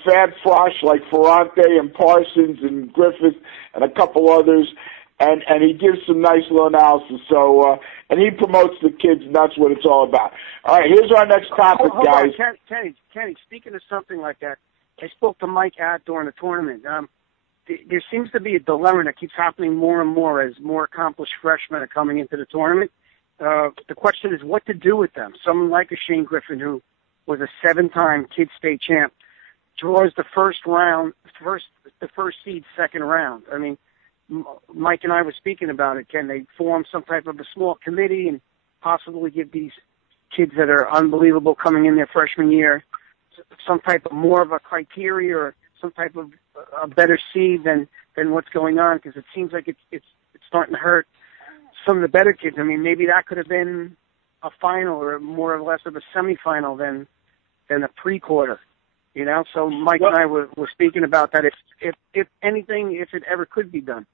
Fab Frosh like Ferrante and Parsons and Griffith and a couple others, and he gives some nice little analysis. So, and he promotes the kids, and that's what it's all about. All right, here's our next topic, hold guys. On, Kenny, speaking of something like that, I spoke to Mike Att during the tournament. There seems to be a dilemma that keeps happening more and more as more accomplished freshmen are coming into the tournament. The question is what to do with them. Someone like a Shane Griffin, who was a 7-time Kid State champ, draws the first seed, second round. I mean, Mike and I were speaking about it. Can they form some type of a small committee and possibly give these kids that are unbelievable coming in their freshman year some type of more of a criteria or some type of a better seed than what's going on? Because it seems like it's starting to hurt some of the better kids. I mean, maybe that could have been a final or more or less of a semifinal than a pre-quarter. You know, so Mike and I were speaking about that. If anything, if it ever could be done.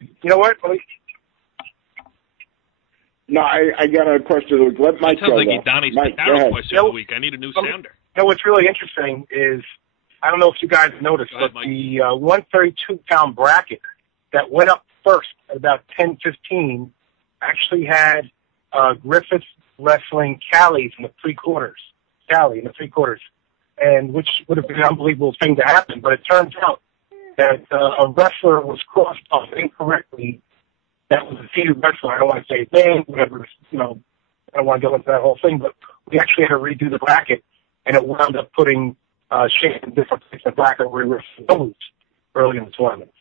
You know what? No, I got a question. Let Mike go. Sounds like Donnie's Donald question of the week. I need a new sounder. You know what's really interesting is, I don't know if you guys noticed, but the 132-pound bracket that went up first at about 10:15 actually had Griffith wrestling Callie in the pre-quarters. And which would have been an unbelievable thing to happen. But it turns out that a wrestler was crossed off incorrectly. That was a seated wrestler. I don't want to say his name, whatever, you know, I don't want to go into that whole thing, but we actually had to redo the bracket, and it wound up putting Shane in different place in the bracket where he wrestled early in the tournament.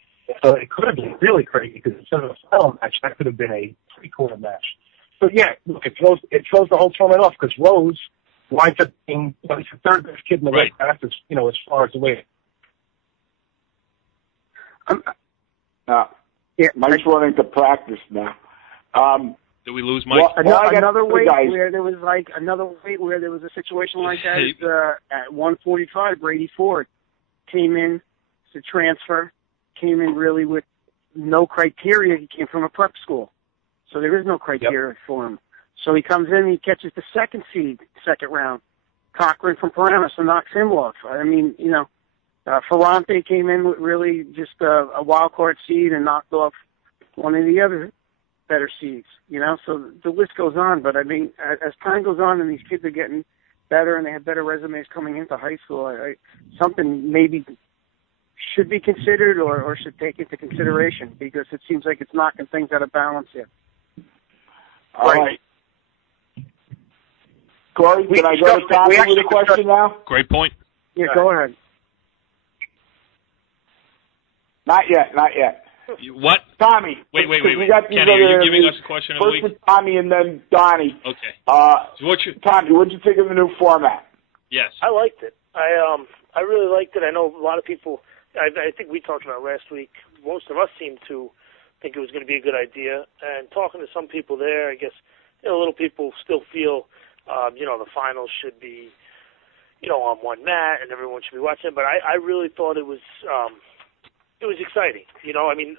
So it could have been really crazy because instead of a final match, that could have been a three-quarter match. So, yeah, look, it throws the whole tournament off because Rose winds up being, you know, he's the third best kid in the weight class, you know, as far as the weight. Mike's running to practice now. Did we lose Mike? Another weight where there was a situation like that is at 145. Brady Ford came in to transfer, came in really with no criteria. He came from a prep school, so there is no criteria for him. So he comes in, he catches the second seed, second round. Cochran from Paramus and knocks him off. I mean, you know, Ferrante came in with really just a wild card seed and knocked off one of the other better seeds, you know. So the list goes on. But, I mean, as time goes on and these kids are getting better and they have better resumes coming into high school, something maybe should be considered or should take into consideration because it seems like it's knocking things out of balance here. All right. Corey, can I go to Tommy with a question now? Great point. Yeah, go ahead. Not yet. What? Tommy. Wait. Kenny, are you giving us a question of the week? First with Tommy and then Donnie. Okay. Tommy, what'd you think of the new format? Yes. I liked it. I really liked it. I know a lot of people, I think we talked about it last week, most of us seemed to think it was going to be a good idea. And talking to some people there, I guess, you know, little people still feel, you know, the finals should be, on one mat and everyone should be watching. But I really thought it was exciting. I mean,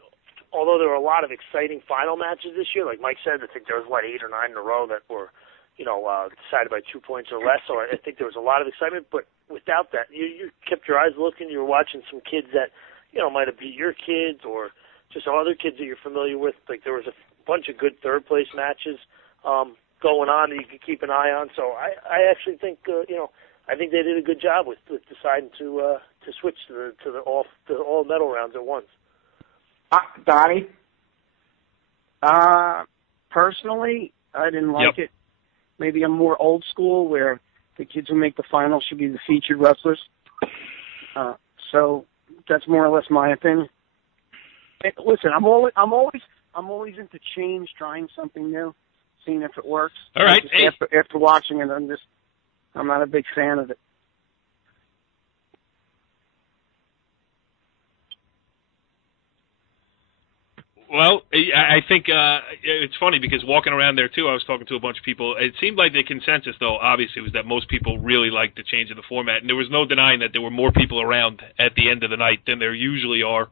although there were a lot of exciting final matches this year, like Mike said, I think there was 8 or 9 in a row that were decided by 2 points or less. So I think there was a lot of excitement. But without that, you kept your eyes looking. You were watching some kids that might have beat your kids or just other kids that you're familiar with. Like there was a bunch of good third place matches going on that you could keep an eye on. So I actually think I think they did a good job with deciding to switch to the all medal rounds at once. Donnie? Personally, I didn't like it. Maybe I'm more old school, where the kids who make the final should be the featured wrestlers. So that's more or less my opinion. And listen, I'm always into change, trying something new, seeing if it works. All right. After watching it, I'm not a big fan of it. Well, I think it's funny because walking around there, too, I was talking to a bunch of people. It seemed like the consensus, though, obviously, was that most people really liked the change of the format. And there was no denying that there were more people around at the end of the night than there usually are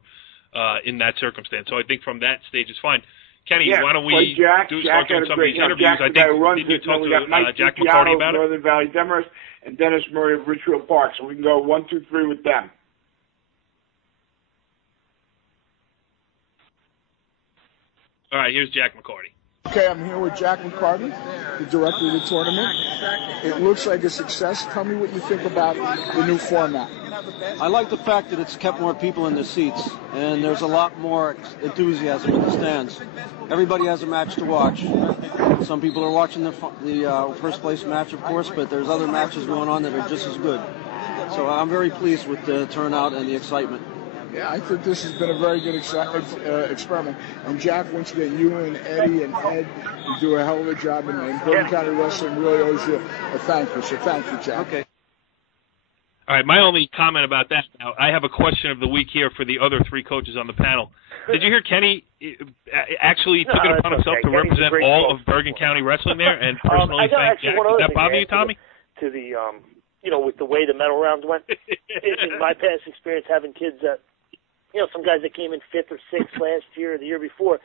in that circumstance. So I think from that stage, it's fine. Kenny, why don't we start doing some of these interviews? I think did you talk to Jack McCarty about it? Northern Valley Demers, and Dennis Murray of Richfield Park. So we can go 1, 2, 3 with them. All right, here's Jack McCarty. Okay, I'm here with Jack McCarty, the director of the tournament. It looks like a success. Tell me what you think about the new format. I like the fact that it's kept more people in the seats, and there's a lot more enthusiasm in the stands. Everybody has a match to watch. Some people are watching the first place match, of course, but there's other matches going on that are just as good. So I'm very pleased with the turnout and the excitement. Yeah, I think this has been a very good experiment. And Jack, once again, you and Eddie and Ed, you do a hell of a job. And Bergen County Wrestling really owes you a thank you. So thank you, Jack. Okay. All right, my only comment about that, now, I have a question of the week here for the other 3 coaches on the panel. Did you hear Kenny actually took it upon himself to represent all of Bergen County Wrestling there and personally thank Jack? Did that bother you, Tommy? To the, with the way the medal rounds went. In my past experience having kids that, some guys that came in 5th or 6th last year or the year before,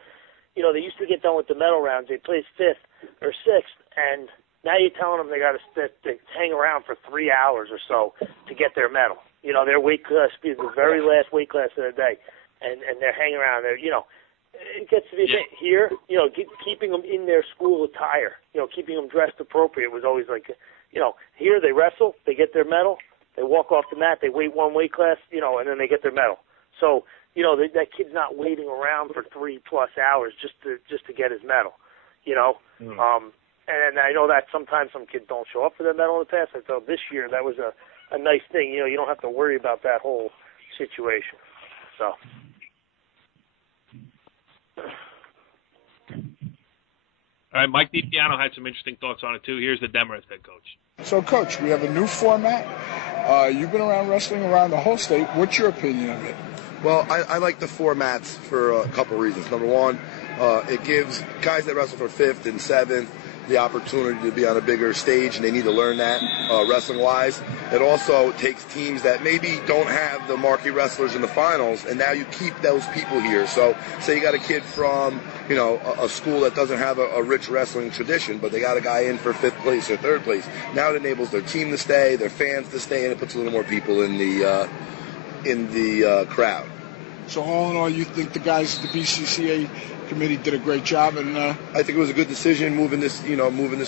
they used to get done with the medal rounds. They placed 5th or 6th, and now you're telling them they got to hang around for 3 hours or so to get their medal. Their weight class is the very last weight class of the day, and they're hanging around there. It gets to be a thing. Here, keeping them in their school attire, keeping them dressed appropriate was always like, here they wrestle, they get their medal, they walk off the mat, they weight one weight class, and then they get their medal. So, that kid's not waiting around for 3+ hours just to get his medal, And I know that sometimes some kids don't show up for their medal in the past. I thought this year that was a nice thing. You don't have to worry about that whole situation. So. All right, Mike DiPiano had some interesting thoughts on it, too. Here's the Demers head coach. So, Coach, we have a new format. You've been around wrestling around the whole state. What's your opinion of it? Well, I like the formats for a couple reasons. Number one, it gives guys that wrestle for 5th and 7th the opportunity to be on a bigger stage, and they need to learn that wrestling-wise. It also takes teams that maybe don't have the marquee wrestlers in the finals, and now you keep those people here. So say you got a kid from, a school that doesn't have a rich wrestling tradition, but they got a guy in for 5th place or 3rd place. Now it enables their team to stay, their fans to stay, and it puts a little more people in the crowd. So all in all, you think the guys at the BCCA committee did a great job, and I think it was a good decision moving this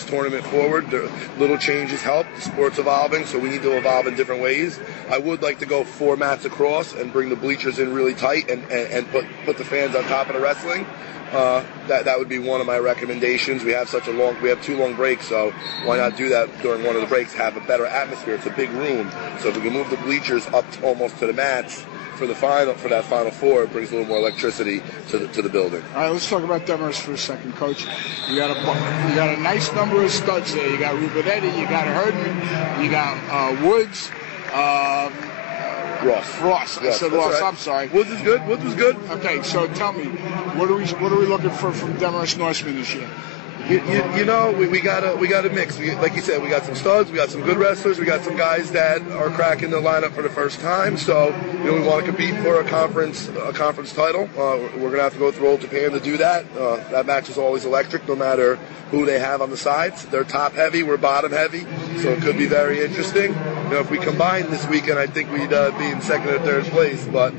tournament forward. The little changes help. The sport's evolving, so we need to evolve in different ways. I would like to go 4 mats across and bring the bleachers in really tight and put the fans on top of the wrestling. That would be one of my recommendations. We have 2 long breaks, so why not do that during one of the breaks? Have a better atmosphere. It's a big room, so if we can move the bleachers up almost to the mats for that final 4, it brings a little more electricity to the building. All right, let's talk about Demers for a second, Coach. You got a nice number of studs there. You got Rubenetti, you got Herdman, you got Woods. Ross. I said Ross. Right. I'm sorry. Woods is good. Okay, so tell me, what are we looking for from Demers Norseman this year? You know, we got a mix. Like you said, we got some studs, we got some good wrestlers, we got some guys that are cracking the lineup for the first time. So, you know, we want to compete for a conference title. We're gonna have to go through Old Japan to do that. That match is always electric, no matter who they have on the sides. They're top heavy, we're bottom heavy, so it could be very interesting. You know, if we combine this weekend, I think we'd be in second or third place. But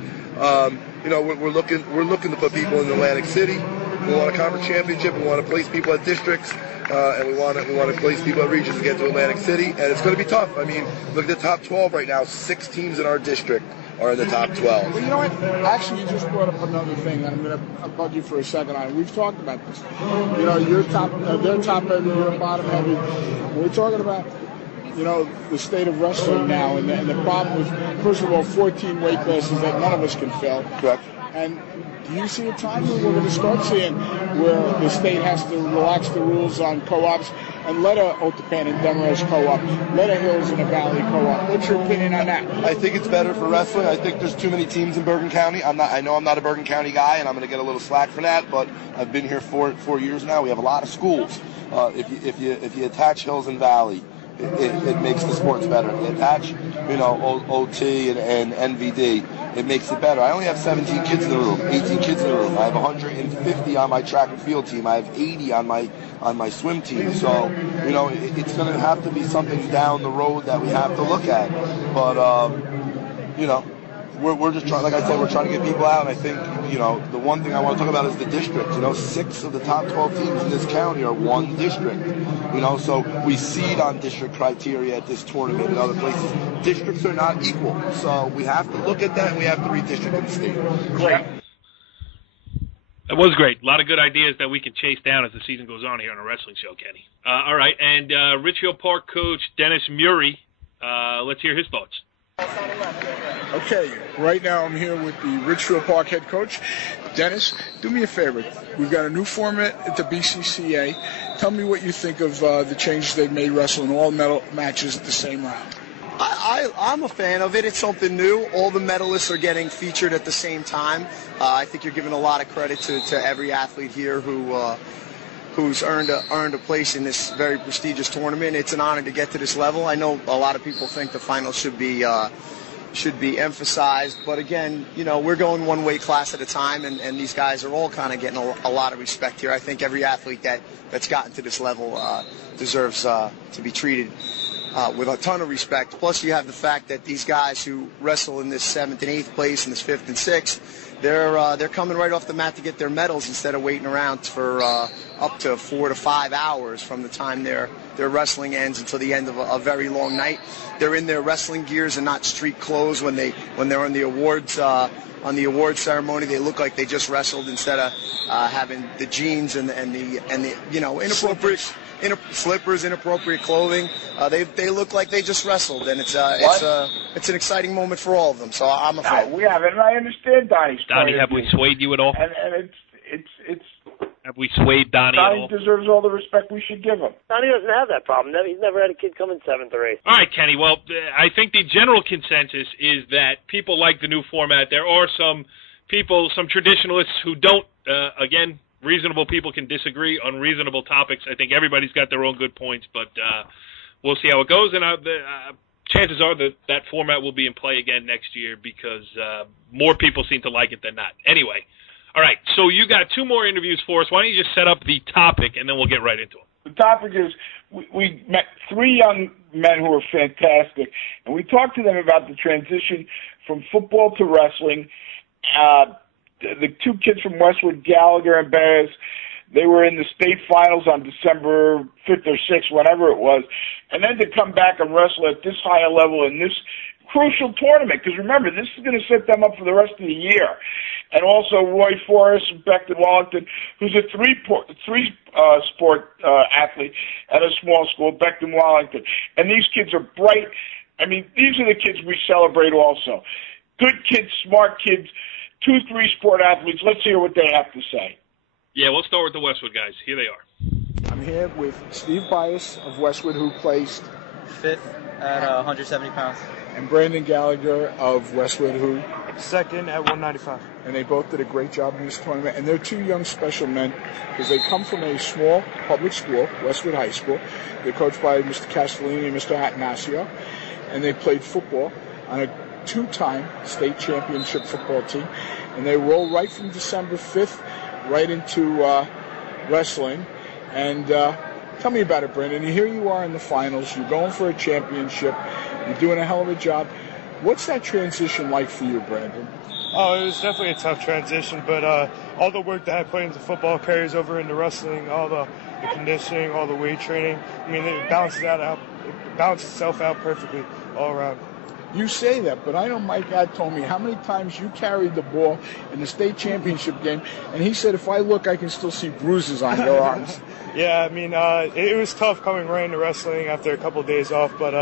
you know, we're looking to put people in Atlantic City. We want a conference championship. We want to place people at districts, and we want to place people at regions to get to Atlantic City. And it's going to be tough. I mean, look at the top 12 right now. 6 teams in our district are in the top 12. Well, you know what? Actually, you just brought up another thing, and I'm going to bug you for a second on it. We've talked about this. You know, they're top heavy, you're bottom heavy. We're talking about, you know, the state of wrestling now, and the problem with, first of all, 14 weight classes that none of us can fill. Correct. And do you see a time where we're going to start seeing where the state has to relax the rules on co-ops and let a Otapan and Demorest co-op, let a Hills and a Valley co-op? What's your opinion on that? I think it's better for wrestling. I think there's too many teams in Bergen County. I know I'm not a Bergen County guy, and I'm going to get a little slack for that, but I've been here 4 years now. We have a lot of schools. If you attach Hills and Valley, it makes the sports better. If you attach, you know, OT and NVD, it makes it better. I only have 17 kids in the room, 18 kids in the room. I have 150 on my track and field team. I have 80 on my swim team. So, you know, it's going to have to be something down the road that we have to look at. But, you know, we're just trying, like I said, we're trying to get people out. And I think, you know, the one thing I want to talk about is the district. You know, 6 of the top 12 teams in this county are one district. You know, so we seed on district criteria at this tournament and other places. Districts are not equal. So we have to look at that, and we have to redistrict in the state. Great. That was great. A lot of good ideas that we can chase down as the season goes on here on a wrestling show, Kenny. All right, and Richfield Park coach Dennis Murray, let's hear his thoughts. Okay, right now I'm here with the Richfield Park head coach. Dennis, do me a favor. We've got a new format at the BCCA. Tell me what you think of the changes they've made wrestling all medal matches at the same round. I'm a fan of it. It's something new. All the medalists are getting featured at the same time. I think you're giving a lot of credit to every athlete here who's earned a place in this very prestigious tournament. It's an honor to get to this level. I know a lot of people think the final should be emphasized, but again, you know, we're going one weight class at a time, and these guys are all kind of getting a lot of respect here. I think every athlete that's gotten to this level deserves to be treated with a ton of respect. Plus, you have the fact that these guys who wrestle in this 7th and 8th place, and this 5th and 6th, they're coming right off the mat to get their medals instead of waiting around for up to 4 to 5 hours from the time their wrestling ends until the end of a very long night. They're in their wrestling gears and not street clothes when they're on the awards ceremony. They look like they just wrestled instead of having the jeans and the you know, inappropriate slippers, inappropriate clothing. They look like they just wrestled, and it's an exciting moment for all of them. So I'm a fan. We haven't. I understand Donnie's point. Donnie, have we swayed you at all? And it's. Have we swayed Donnie at all? Donnie deserves all the respect we should give him. Donnie doesn't have that problem. He's never had a kid come in 7th or 8th. All right, Kenny. Well, I think the general consensus is that people like the new format. There are some people, some traditionalists who don't. Again, reasonable people can disagree on reasonable topics. I think everybody's got their own good points, but we'll see how it goes. And chances are that format will be in play again next year because more people seem to like it than not. Anyway. All right, so you got 2 more interviews for us. Why don't you just set up the topic, and then we'll get right into it. The topic is we met 3 young men who are fantastic, and we talked to them about the transition from football to wrestling. The 2 kids from Westwood, Gallagher and Bears, they were in the state finals on December 5th or 6th, whenever it was, and then to come back and wrestle at this high a level in this crucial tournament, because remember, this is going to set them up for the rest of the year. And also Roy Forrest from Beckton Wallington, who's a three-sport athlete at a small school, Beckton Wallington. And these kids are bright. I mean, these are the kids we celebrate also. Good kids, smart kids, 2 3-sport athletes. Let's hear what they have to say. Yeah, we'll start with the Westwood guys. Here they are. I'm here with Steve Bias of Westwood, who placed 5th at 170 pounds. And Brandon Gallagher of Westwood, who second at 195. And they both did a great job in this tournament. And they're two young special men because they come from a small public school, Westwood High School. They're coached by Mr. Castellini and Mr. Atanasio. And they played football on a two-time state championship football team. And they roll right from December 5th right into wrestling. And tell me about it, Brandon. Here you are in the finals. You're going for a championship. You're doing a hell of a job. What's that transition like for you, Brandon? Oh, it was definitely a tough transition, but all the work that I put into football carries over into wrestling, all the conditioning, all the weight training. I mean, it balances itself out perfectly all around. You say that, but I know Mike Ad told me how many times you carried the ball in the state championship game, and he said if I look, I can still see bruises on your arms. Yeah, I mean, it was tough coming right into wrestling after a couple of days off, but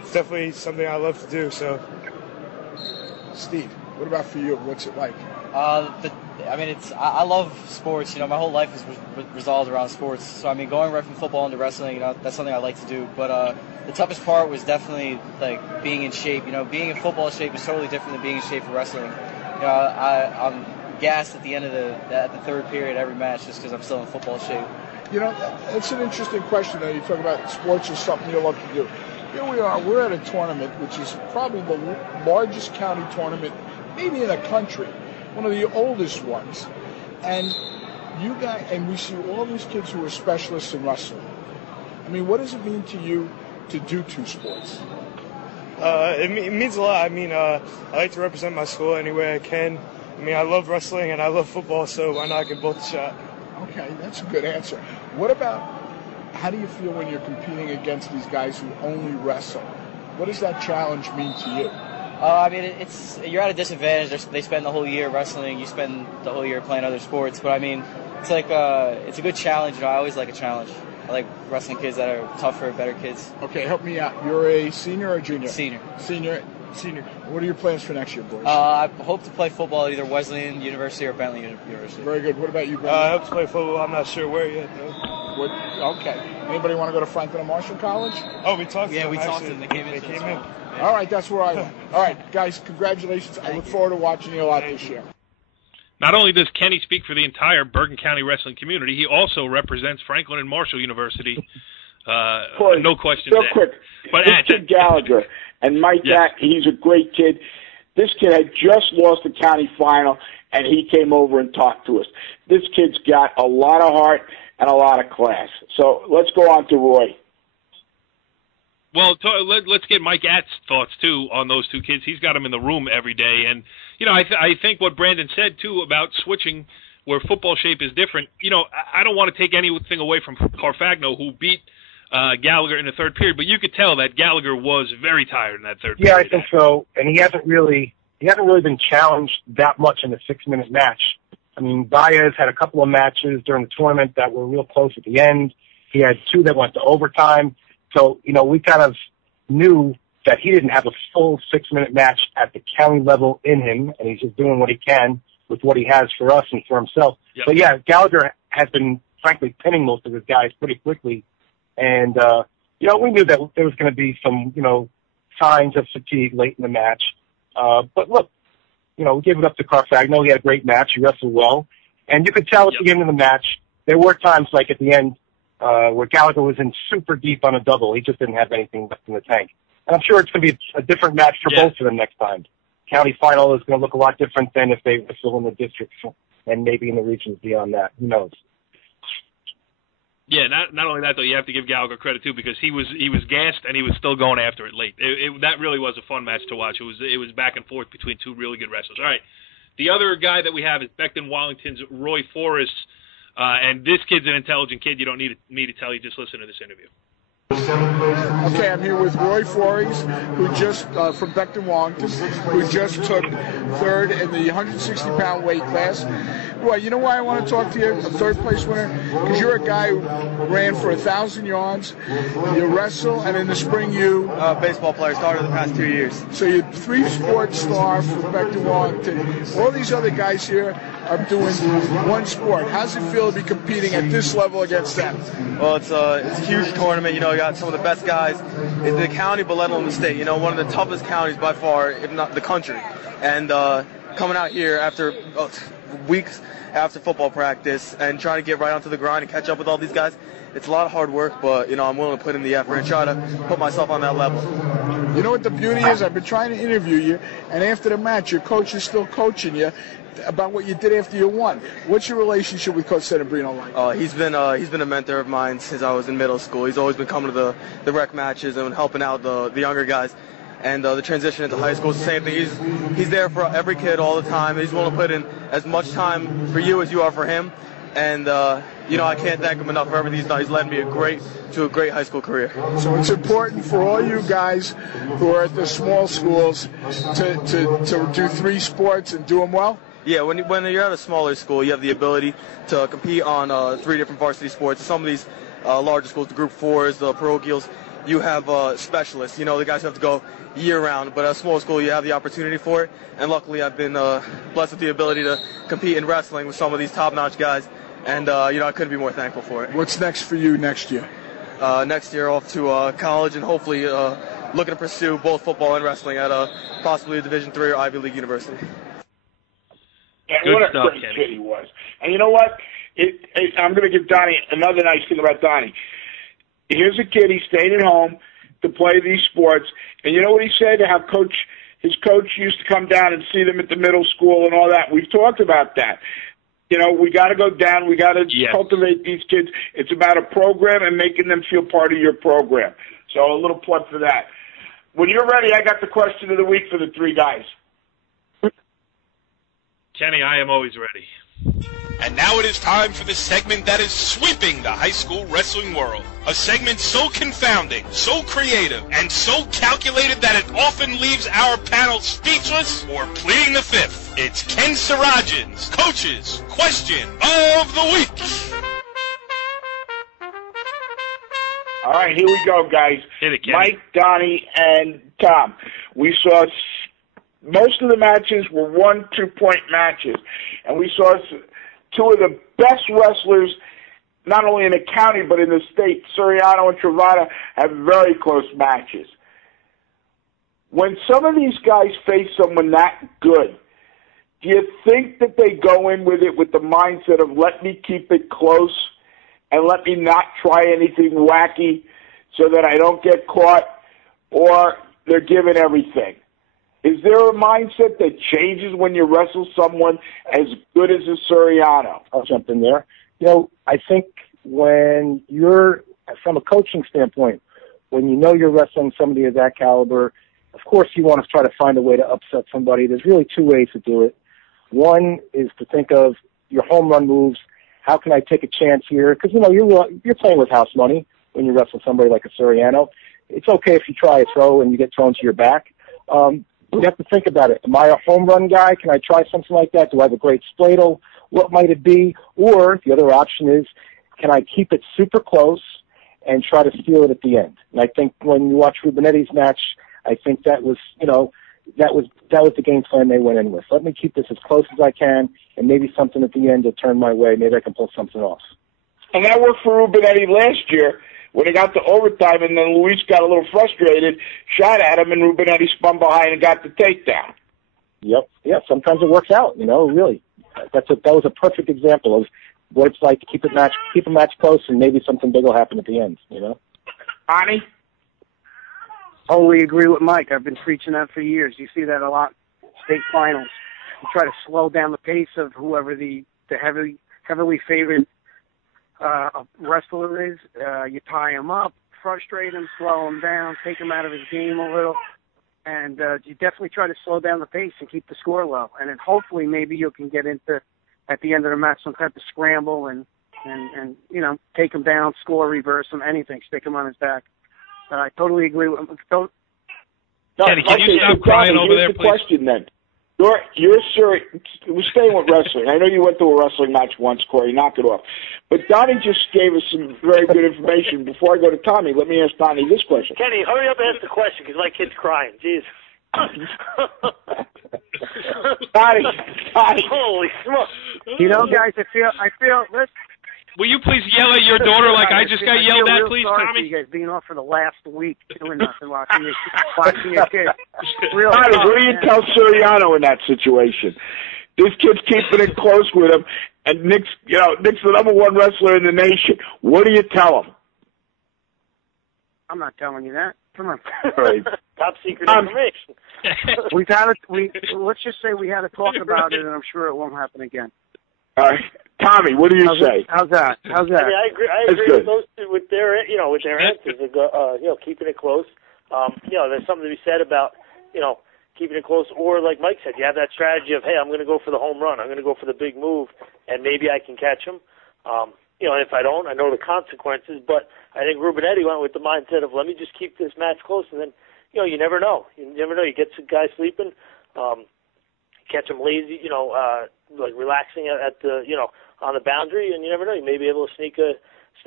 it's definitely something I love to do. So, Steve, what about for you? What's it like? I love sports. You know, my whole life is resolved around sports. So, I mean, going right from football into wrestling, you know, that's something I like to do. But the toughest part was definitely like being in shape. You know, being in football shape is totally different than being in shape for wrestling. You know, I'm gassed at the end of the third period every match just because I'm still in football shape. You know, it's an interesting question, though. You talk about sports is something you love to do. Here we are. We're at a tournament, which is probably the largest county tournament, maybe in the country, one of the oldest ones. And we see all these kids who are specialists in wrestling. I mean, what does it mean to you to do two sports? It means a lot. I mean, I like to represent my school any way I can. I mean, I love wrestling and I love football, so why not get both a shot? Okay, that's a good answer. What about, how do you feel when you're competing against these guys who only wrestle? What does that challenge mean to you? I mean, you're at a disadvantage. They spend the whole year wrestling. You spend the whole year playing other sports. But I mean, it's like it's a good challenge. You know, I always like a challenge. I like wrestling kids that are tougher, better kids. Okay, help me out. You're a senior or junior? Senior. Senior. What are your plans for next year, boys? I hope to play football at either Wesleyan University or Bentley University. Very good. What about you, Brandon? I hope to play football. I'm not sure where yet, though. Okay. Anybody want to go to Franklin and Marshall College? Oh, we talked to them. Yeah, we talked to them. They came in. All right, that's where I went. All right, guys, congratulations. I look forward to watching you a lot this year. Not only does Kenny speak for the entire Bergen County wrestling community, he also represents Franklin and Marshall University. No question real there. Quick, But this kid Gallagher and Mike, he's a great kid. This kid had just lost the county final, and he came over and talked to us. This kid's got a lot of heart and a lot of class. So let's go on to Roy. Well, let's get Mike Att's thoughts, too, on those two kids. He's got them in the room every day. And, you know, I think what Brandon said, too, about switching where football shape is different, you know, I don't want to take anything away from Carfagno, who beat Gallagher in the third period, but you could tell that Gallagher was very tired in that third period. Yeah, I think so. And he hasn't really been challenged that much in a 6-minute match. I mean, Baez had a couple of matches during the tournament that were real close at the end. He had 2 that went to overtime. So, you know, we kind of knew that he didn't have a full 6-minute match at the county level in him, and he's just doing what he can with what he has for us and for himself. Yep. But, yeah, Gallagher has been, frankly, pinning most of his guys pretty quickly. And, you know, we knew that there was going to be some, you know, signs of fatigue late in the match. But, look, you know, we gave it up to Carfagno. He had a great match. He wrestled well. And you could tell at the end of the match, there were times, like at the end, where Gallagher was in super deep on a double. He just didn't have anything left in the tank. And I'm sure it's going to be a different match for both of them next time. County final is going to look a lot different than if they wrestle in the districts and maybe in the regions beyond that. Who knows? Yeah, not only that, though, you have to give Gallagher credit, too, because he was gassed and he was still going after it late. That really was a fun match to watch. It was back and forth between two really good wrestlers. All right, the other guy that we have is Beckton Wallington's Roy Forrest. And this kid's an intelligent kid. You don't need me to tell you. Just listen to this interview. Okay, I'm here with Roy Forrest, who just from Beckton Wallington, who just took third in the 160-pound weight class. what? You know why I want to talk to you, a third-place winner? Because you're a guy who ran for 1,000 yards. You wrestle, and in the spring you... baseball player, started the past 2 years. So you're 3-sport star from Becton. All these other guys here are doing one sport. How's it feel to be competing at this level against them? Well, it's a huge tournament. You know, you got some of the best guys in the county, but let alone the state. You know, one of the toughest counties by far, if not the country. And coming out here after weeks after football practice and trying to get right onto the grind and catch up with all these guys, it's a lot of hard work, but, you know, I'm willing to put in the effort and try to put myself on that level. You know what the beauty is? I've been trying to interview you, and after the match, your coach is still coaching you about what you did after you won. What's your relationship with Coach Sedebrino like? He's been a mentor of mine since I was in middle school. He's always been coming to the rec matches and helping out the younger guys. And the transition into high school is the same thing. He's there for every kid all the time. He's willing to put in as much time for you as you are for him. And you know, I can't thank him enough for everything he's done. He's led me to a great high school career. So it's important for all you guys who are at the small schools to do 3 sports and do them well? Yeah, when you're at a smaller school, you have the ability to compete on 3 different varsity sports. Some of these larger schools, the Group 4s, the parochials, you have specialists. You know, the guys have to go year-round. But at a small school, you have the opportunity for it. And luckily, I've been blessed with the ability to compete in wrestling with some of these top-notch guys. And, you know, I couldn't be more thankful for it. What's next for you next year? Next year, off to college and hopefully looking to pursue both football and wrestling at possibly a Division III or Ivy League university. And what a great kid he was. And you know what? I'm going to give Donnie another nice thing about Donnie. Here's a kid, he stayed at home to play these sports. And you know what he said? How his coach used to come down and see them at the middle school and all that. We've talked about that. You know, we got to go down. We got to cultivate these kids. It's about a program and making them feel part of your program. So a little plug for that. When you're ready, I got the question of the week for the 3 guys. Kenny, I am always ready. And now it is time for the segment that is sweeping the high school wrestling world. A segment so confounding, so creative, and so calculated that it often leaves our panel speechless or pleading the fifth. It's Ken Sarajian's Coach's Question of the Week. All right, here we go, guys. Hit it, Kenny. Mike, Donnie, and Tom. We saw most of the matches were 1-2-point matches, and we saw 2 of the best wrestlers, not only in the county but in the state. Soriano and Travado have very close matches. When some of these guys face someone that good, do you think that they go in with it with the mindset of let me keep it close and let me not try anything wacky so that I don't get caught, or they're giving everything? Is there a mindset that changes when you wrestle someone as good as a Soriano? I'll jump in there. You know, I think when you're, from a coaching standpoint, when you know you're wrestling somebody of that caliber, of course you want to try to find a way to upset somebody. There's really 2 ways to do it. One is to think of your home run moves. How can I take a chance here? Because, you know, you're playing with house money when you wrestle somebody like a Soriano. It's okay if you try a throw and you get thrown to your back. You have to think about it. Am I a home run guy? Can I try something like that? Do I have a great spladle? What might it be? Or the other option is, can I keep it super close and try to steal it at the end? And I think when you watch Rubinetti's match, I think that was, you know, that was the game plan they went in with. Let me keep this as close as I can, and maybe something at the end will turn my way. Maybe I can pull something off. And that worked for Rubinetti last year when he got to overtime, and then Luis got a little frustrated, shot at him, and Rubinetti spun behind and got the takedown. Yep. Yeah, sometimes it works out, you know, really. That was a perfect example of what it's like to keep a match close, and maybe something big will happen at the end, you know. Ani? Totally agree with Mike. I've been preaching that for years. You see that a lot. State finals. You try to slow down the pace of whoever the heavily favored wrestler is. You tie him up, frustrate him, slow him down, take him out of his game a little, and you definitely try to slow down the pace and keep the score low. And then hopefully maybe you can get into, at the end of the match, some type of scramble and you know, take him down, score, reverse him, anything, stick him on his back. I totally agree with him. Kenny, can you stop crying over there, please? Question then. You're serious. We're staying with wrestling. I know you went to a wrestling match once, Corey. Knock it off. But Donnie just gave us some very good information. Before I go to Tommy, let me ask Donnie this question. Kenny, hurry up and ask the question because my kid's crying. Jeez. Donnie. Holy smokes. You know, guys, I feel. Listen. Will you please yell at your daughter like I just got yelled at, please, sorry Tommy? For you guys being off for the last week doing nothing, watching your kid. Donnie, what do you tell Siriano in that situation? This kid's keeping it close with him, and Nick's the number one wrestler in the nation. What do you tell him? I'm not telling you that. Come on. Right. Top secret information. Let's just say we had to talk about it, and I'm sure it won't happen again. All right. Tommy, what do you say? How's that? I mean, I agree with those two, with their answers. Keeping it close. There's something to be said about, keeping it close. Or like Mike said, you have that strategy of, hey, I'm going to go for the home run. I'm going to go for the big move, and maybe I can catch him. And if I don't, I know the consequences. But I think Rubenetti went with the mindset of, let me just keep this match close, and then, you never know. You never know. You get some guy sleeping, catch him lazy, like relaxing at the, on the boundary, and you never know. You may be able to sneak a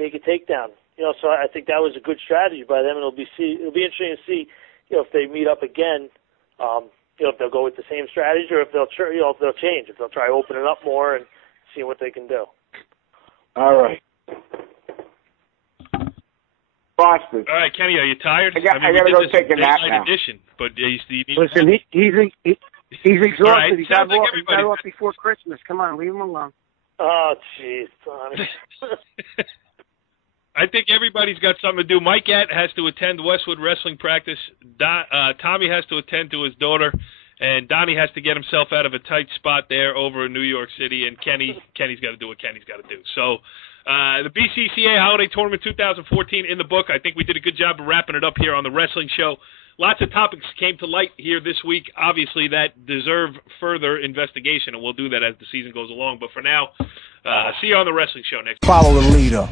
takedown. So I think that was a good strategy by them, and it'll be interesting to see, if they meet up again, if they'll go with the same strategy or if they'll change, if they'll try opening up more and see what they can do. All right. Boston. All right, Kenny, are you tired? I got to go take a nap now. Edition, but listen, he's exhausted. Right. He got off before Christmas. Come on, leave him alone. Oh, jeez, Donnie. I think everybody's got something to do. Mike has to attend Westwood wrestling practice. Tommy has to attend to his daughter, and Donnie has to get himself out of a tight spot there over in New York City. And Kenny's got to do what Kenny's got to do. So the BCCA Holiday Tournament 2014 in the book. I think we did a good job of wrapping it up here on the wrestling show. Lots of topics came to light here this week, obviously, that deserve further investigation, and we'll do that as the season goes along. But for now, see you on the wrestling show next week. Follow the leader.